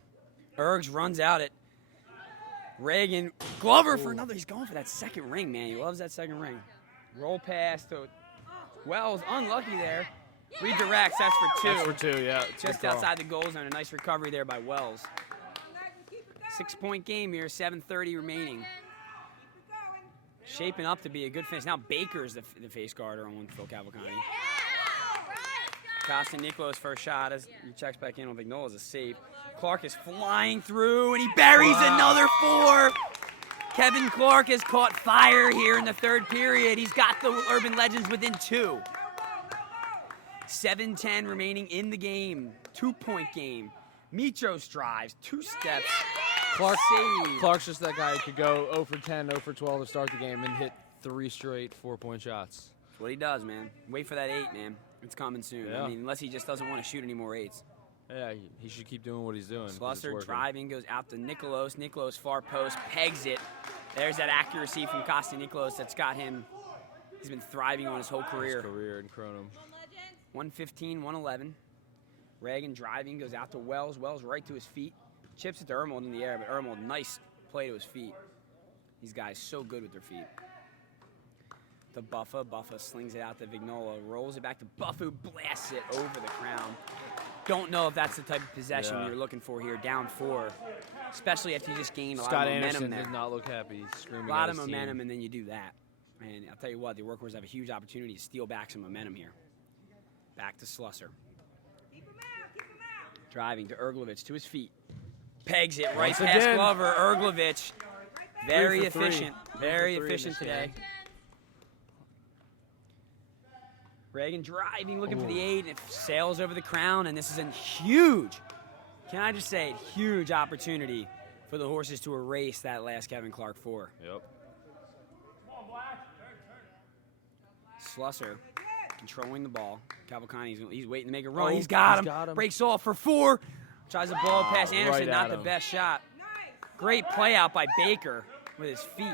Ergs runs out it. Reagan, Glover for another. He's going for that second ring, man. He loves that second ring. Roll pass to Wells. Unlucky there. Redirects. That's for 2. That's for 2, yeah. Just outside the goal zone. A nice recovery there by Wells. 6-point game here. 7:30 remaining. Shaping up to be a good finish. Now Baker's the face guarder on Phil Cavalcani. Costa Niklos' first shot as he checks back in on Vignola's a save. Clark is flying through, and he buries another 4. Kevin Clark has caught fire here in the third period. He's got the Urban Legends within 2. 7:10 remaining in the game. 2-point game. Mitros drives, 2 steps. Clark's just that guy who could go 0 for 10, 0 for 12 to start the game and hit 3 straight 4-point shots. That's what he does, man. Wait for that 8, man. It's coming soon. Yeah. I mean, unless he just doesn't want to shoot any more 8s. Yeah, he should keep doing what he's doing. Slusser driving, goes out to Niklos. Niklos far post, pegs it. There's that accuracy from Costa Niklos that's got him. He's been thriving on his whole career. His career in Kronum. 115, 111. Reagan driving, goes out to Wells. Wells right to his feet. Chips it to Ermold in the air, but Ermold, nice play to his feet. These guys so good with their feet. To Buffa. Buffa slings it out to Vignola. Rolls it back to Buffa, who blasts it over the crown. Don't know if that's the type of possession you're looking for here, down 4. Especially after you just gained a lot of momentum Anderson there. does not look happy. He's screaming A lot at of his momentum, team. and then you do that. And I'll tell you what, the Workhorses have a huge opportunity to steal back some momentum here. Back to Slusser. Driving to Erglovich, to his feet. Pegs it right Once past again. Glover. Erglovich, very 3 for 3. efficient. 3 Very for 3 in efficient this today. game. Reagan driving, looking for the 8, and it sails over the crown, and this is a huge, can I just say it, huge opportunity for the horses to erase that last Kevin Clark 4. Yep. Slusser controlling the ball. Cavalcani, he's waiting to make a run. Oh, he's got he's got him. him. Breaks off for 4. Tries to blow past Anderson, right not at the him. best shot. Great play out by Baker with his feet.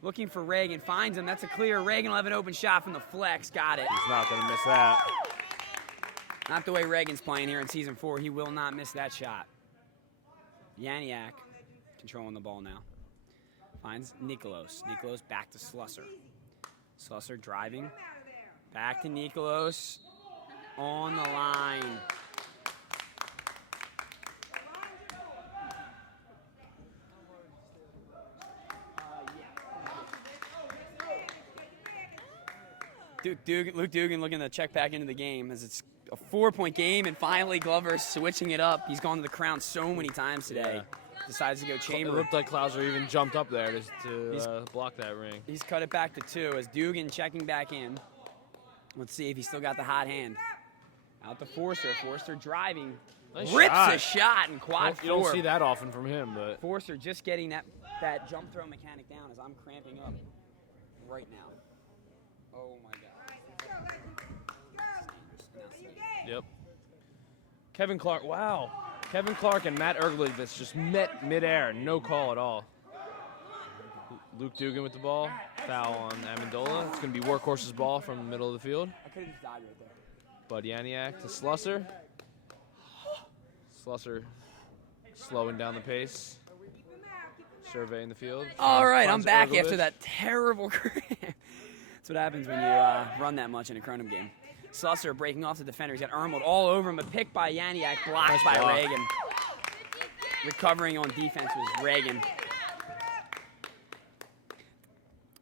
Looking for Reagan, finds him. That's a clear. Reagan will have an open shot from the flex. Got it. He's not going to miss that. Not the way Reagan's playing here in season 4. He will not miss that shot. Yaniak controlling the ball now. Finds Nikolos. Nikolos back to Slusser. Slusser driving. Back to Nikolos. On the line. Luke Dugan looking to check back into the game as it's a 4-point game, and finally Glover's switching it up. He's gone to the crown so many times today. Yeah. Decides to go It chamber. looked like Klauser even jumped up there to block that ring. He's cut it back to 2 as Dugan checking back in. Let's see if he's still got the hot hand. Out to Forster. Forster driving. Nice rips shot. a shot in quad You don't four. see that often from him, but Forster just getting that jump throw mechanic down as I'm cramping up right now. Oh my God. yep. Kevin Clark, wow. Kevin Clark and Matt Erglevich just met midair, no call at all. Luke Dugan with the ball, foul on Amendola. It's going to be Workhorse's ball from the middle of the field. I could have just died right there. Bud Yaniak to Slusser. Slusser slowing down the pace, surveying the field. All right, I'm Finds back Erglevich. after that terrible cramp. That's what happens when you run that much in a Kronum game. Slusser breaking off the defender. He's got Ermold all over him. A pick by Yaniak, blocked Nice by block. Reagan. Recovering on defense was Reagan.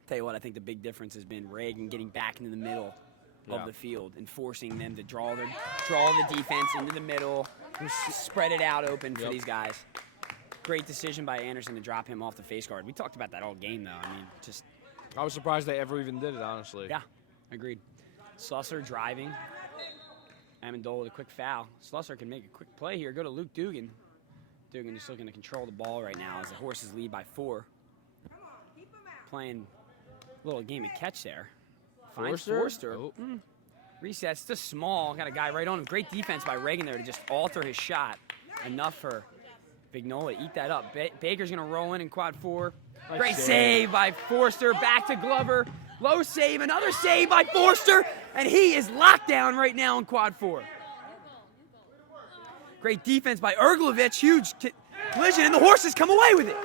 Tell you what, I think the big difference has been Reagan getting back into the middle of the field and forcing them to draw the defense into the middle, spread it out open for these guys. Great decision by Anderson to drop him off the face guard. We talked about that all game, though. I mean, just I was surprised they ever even did it, honestly. yeah, agreed. Slusser driving. Amendola with a quick foul. Slusser can make a quick play here. Go to Luke Dugan. Dugan just looking to control the ball right now as the Horses lead by 4. Playing a little game of catch there. Finds Forster. Oh. Resets to small. Got a guy right on him. Great defense by Reagan there to just alter his shot. Enough for Vignola to eat that up. Baker's going to roll in quad 4. Nice Great save. save by Forster. Back to Glover. Low save. Another save by Forster. And he is locked down right now in quad 4. Great defense by Erglevich. Huge collision. And the Horses come away with it.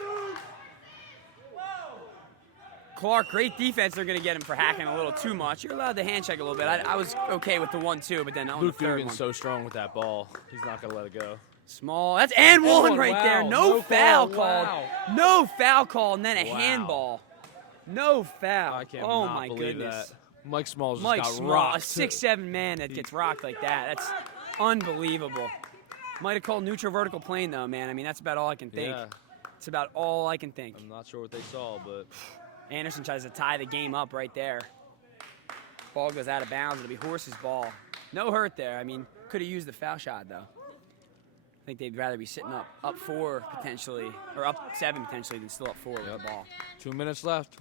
Clark, great defense. They're going to get him for hacking a little too much. You're allowed to hand check a little bit. I was okay with the 1-2, but then on Luke the third Dugan's one. so strong with that ball. He's not going to let it go. Small. That's and one right wow. there. No No foul call. called. Wow. No foul call, and then a Wow. handball. No foul. I can't oh not my believe goodness. that. Mike Smalls just Mike got Small, rocked. a 6'7" man that gets rocked like that. That's unbelievable. Might have called neutral vertical plane though, man. I mean, that's about all I can think. Yeah. It's about all I can think. I'm not sure what they saw, but Anderson tries to tie the game up right there. Ball goes out of bounds. It'll be Horse's ball. No hurt there. I mean, could have used the foul shot though. I think they'd rather be sitting up 4 potentially, or up 7 potentially, than still up 4 with the ball. 2 minutes left.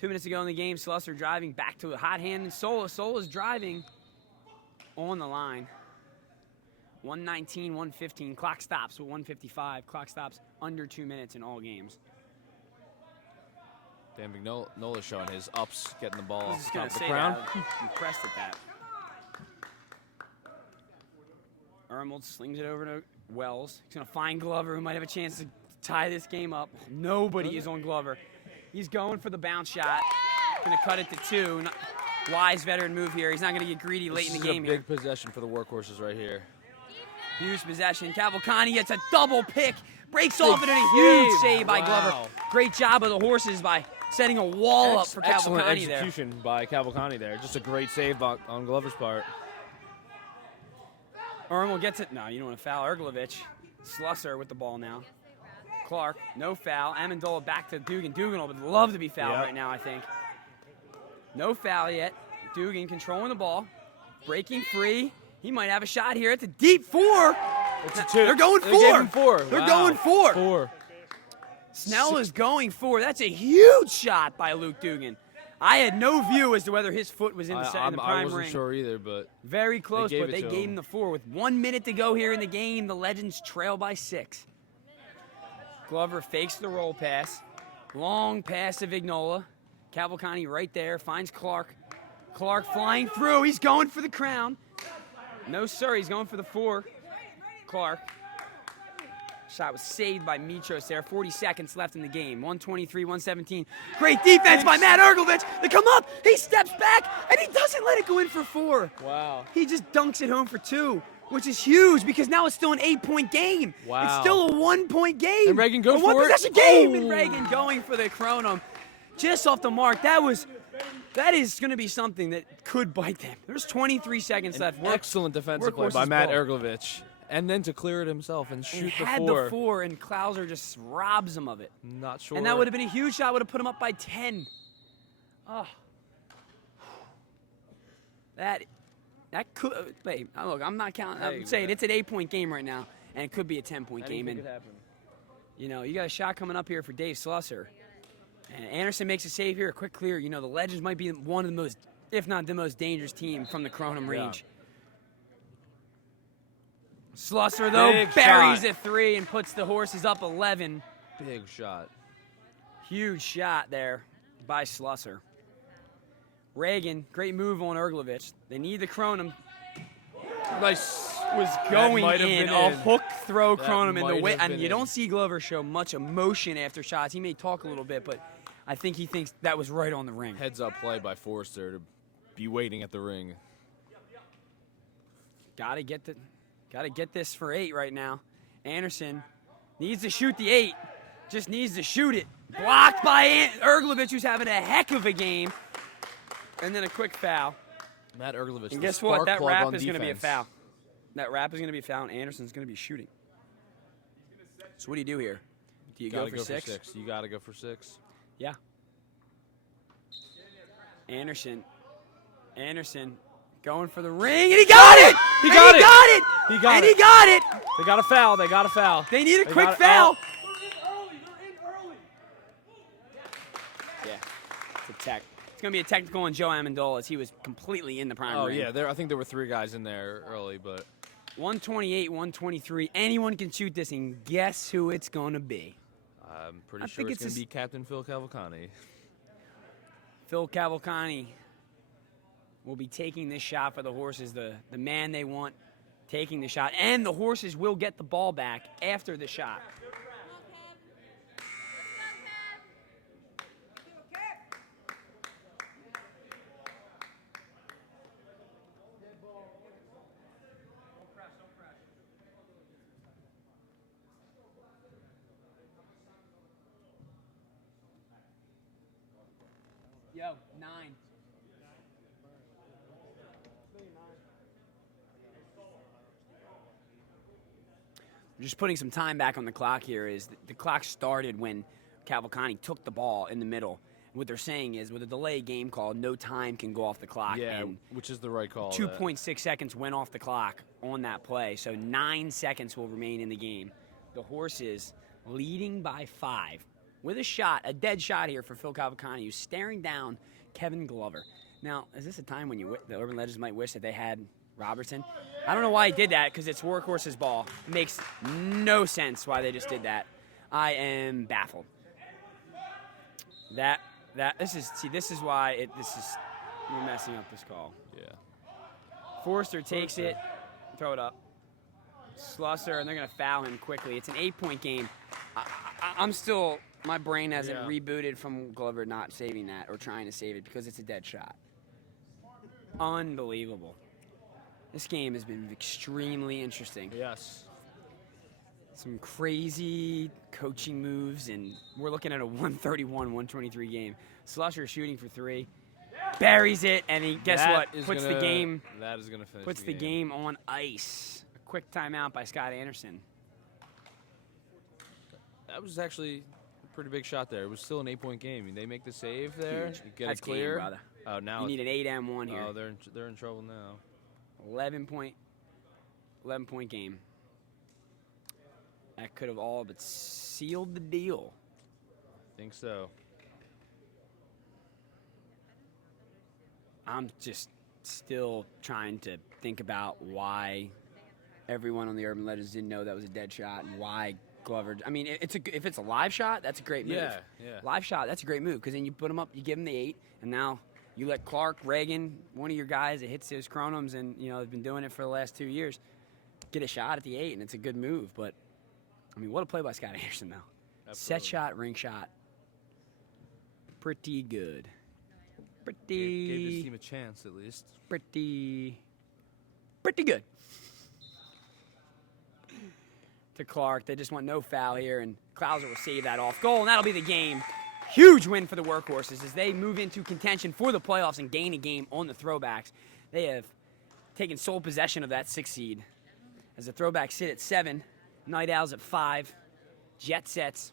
2 minutes to go in the game. Slusser driving back to a hot hand, and Sola's driving on the line. 1:19, 1:15. Clock stops with 1:55. Clock stops under 2 minutes in all games. Dan Vignola's showing his ups, getting the ball I was off just the gonna top of the say crown. that. I'm impressed at that. Ermold slings it over to Wells. He's gonna find Glover, who might have a chance to tie this game up. Nobody is on Glover. He's going for the bounce shot. Gonna cut it to 2. Wise veteran move here. He's not gonna get greedy late in the game This is a here. big possession for the Workhorses right here. Huge possession. Cavalcante gets a double pick. Breaks off it, and a huge save by Glover. Wow. Great job of the Horses by setting a wall up for Excellent Cavalcante there. execution by Cavalcante there. Just a great save on Glover's part. Ermold gets it. No, you don't want to foul Erglevich. Slusser with the ball now. Clark, no foul. Amendola back to Dugan. Dugan would love to be fouled Yep. right now, I think. No foul yet. Dugan controlling the ball. Breaking free. He might have a shot here. It's a deep 4. It's a 2. They're going They 4. gave him 4. They're Wow. going 4. 4. Snell is going 4. That's a huge shot by Luke Dugan. I had no view as to whether his foot was in the I prime wasn't ring. sure either, but Very close, gave but it they to gave him. him the 4 with 1 minute to go here in the game. The Legends trail by 6. Glover fakes the roll pass. Long pass to Vignola. Cavalcante right there. Finds Clark. Clark flying through. He's going for the crown. No, sir. He's going for the 4. Clark. Shot was saved by Mitros there. 40 seconds left in the game. 123, 117. Great defense by Matt Erglevich. They come up. He steps back, and he doesn't let it go in for 4. wow. He just dunks it home for 2, which is huge because now it's still an 8-point game. Wow. It's still a 1-point game. And Reagan goes a one for it. possession game, Oh. and Reagan going for the Kronum. Just off the mark. That is going to be something that could bite them. There's 23 seconds left. Excellent defensive play by Workhorse's Matt ball. Erglevich. And then to clear it himself and And shoot had the 4. the 4, and Klauser just robs him of it. Not sure. And that would have been a huge shot. Would have put him up by 10. Oh. That could. Wait, look, I'm not counting. Hey, I'm saying it's an 8-point game right now, and it could be a 10-point game. Anything And could happen. you know, you got a shot coming up here for Dave Slusser. And Anderson makes a save here, a quick clear. You know, the Legends might be one of the most, if not the most dangerous team from the Kronum range. Slusser, though, Big buries shot. a 3 and puts the Horses up 11. Big shot. Huge shot there by Slusser. Reagan, great move on Erglovich. They need the Kronum. Nice. Was That going might have in, been a in. hook throw That Kronum in the might way. have And been you in. don't see Glover show much emotion after shots. He may talk a little bit, but I think he thinks that was right on the ring. Heads up play by Forster to be waiting at the ring. Gotta get this for 8 right now. Anderson needs to shoot the 8. Just needs to shoot it. Blocked by Erglovich, who's having a heck of a game. And then a quick foul. Matt Erglovich. And the guess what? spark That plug wrap on is going to be a defense. foul. That wrap is going to be a foul, and Anderson's going to be shooting. So what do you do here? Do you Gotta go for 6? You got to go for 6. Yeah. Anderson going for the ring, and he got it! He got it! He He got got it! it. They got a foul. They got a foul. They need a They quick got it. foul. Oh. Yeah, it's going to be a technical on Joe Amendola as he was completely in the prime Oh ring. yeah, I think there were 3 guys in there early, but 128, 123. Anyone can shoot this, and guess who it's going to be? I'm pretty I sure think it's going it's to be Captain Phil Cavalcante. Phil Cavalcante will be taking this shot for the Horses, the man they want taking the shot, and the Horses will get the ball back after the shot. Yo, 9. Just putting some time back on the clock here is the clock started when Cavalcante took the ball in the middle. What they're saying is with a delay game call, no time can go off the clock. Yeah, and which is the right call. 2.6 seconds went off the clock on that play, so 9 seconds will remain in the game. The Horses leading by 5 with a shot, a dead shot here for Phil Cavalcante, who's staring down Kevin Glover. Now, is this a time when the Urban Legends might wish that they had Robertson? I don't know why he did that because it's Workhorse's ball. Makes no sense why they just did that. I am baffled. This is why we're messing up this call. Yeah. Forster takes it, throw it up. Slusser, and they're going to foul him quickly. It's an 8-point game. I'm still, my brain hasn't rebooted from Glover not saving that or trying to save it because it's a dead shot. Unbelievable. This game has been extremely interesting. Yes. Some crazy coaching moves, and we're looking at a 131-123 game. Slusher shooting for 3, buries it, and guess what? Puts the game. That is gonna finish. Puts the game on ice. A quick timeout by Scott Anderson. That was actually a pretty big shot there. It was still an 8-point game. They make the save there. Huge. You get That's it clear. game, brother. Oh, now You need an 8-1 here. Oh, they're in trouble now. 11-point game. That could have all but sealed the deal. Think so. I'm just still trying to think about why everyone on the Urban Legends didn't know that was a dead shot and why Glover. I mean, if it's a live shot, that's a great move. Yeah. Live shot, that's a great move because then you put him up, you give him the 8, and now you let Clark, Reagan, one of your guys that hits those Kronums and has been doing it for the last 2 years, get a shot at the 8, and it's a good move. But I mean, what a play by Scott Anderson though. Absolutely. Set shot, ring shot, pretty good. Gave his team a chance at least. Pretty good. To Clark, they just want no foul here, and Klauser will save that off goal, and that'll be the game. Huge win for the Workhorses as they move into contention for the playoffs and gain a game on the Throwbacks. They have taken sole possession of that 6th seed as the Throwbacks sit at 7, Night Owls at 5, Jet Sets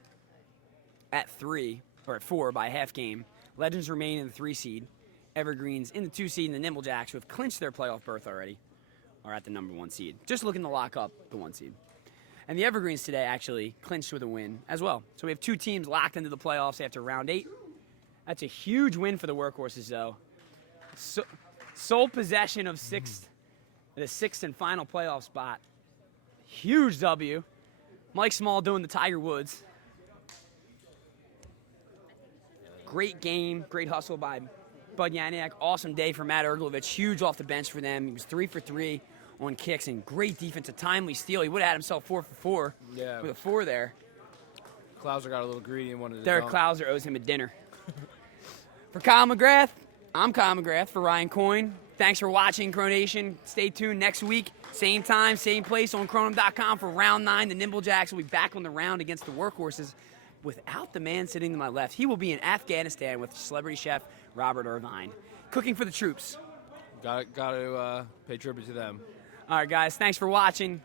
at 3 or at 4 by half game. Legends remain in the 3 seed, Evergreens in the 2 seed, and the Nimblejacks, who have clinched their playoff berth already, are at the number 1 seed. Just looking to lock up the 1 seed. And the Evergreens today actually clinched with a win as well. So we have 2 teams locked into the playoffs after round 8. That's a huge win for the Workhorses, though. Sole possession of the 6th and final playoff spot. Huge W. Mike Small doing the Tiger Woods. Great game, great hustle by Bud Yaniak. Awesome day for Matt Erglovich. Huge off the bench for them. He was 3 for 3 on kicks and great defense. A timely steal. He would have had himself 4 for 4 with a 4 there. Klauser got a little greedy and wanted to Derek dunk. Klauser owes him a dinner. For Kyle McGrath, I'm Kyle McGrath. For Ryan Coyne, thanks for watching, Cronation. Stay tuned next week. Same time, same place on Kronum.com for round 9. The Nimblejacks will be back on the round against the Workhorses without the man sitting to my left. He will be in Afghanistan with celebrity chef Robert Irvine, cooking for the troops. Got to pay tribute to them. All right, guys, thanks for watching.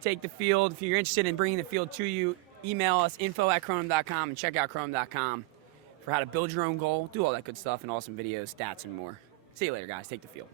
Take the field. If you're interested in bringing the field to you, email us, info@Kronum.com, and check out Kronum.com for how to build your own goal, do all that good stuff, and awesome videos, stats, and more. See you later, guys. Take the field.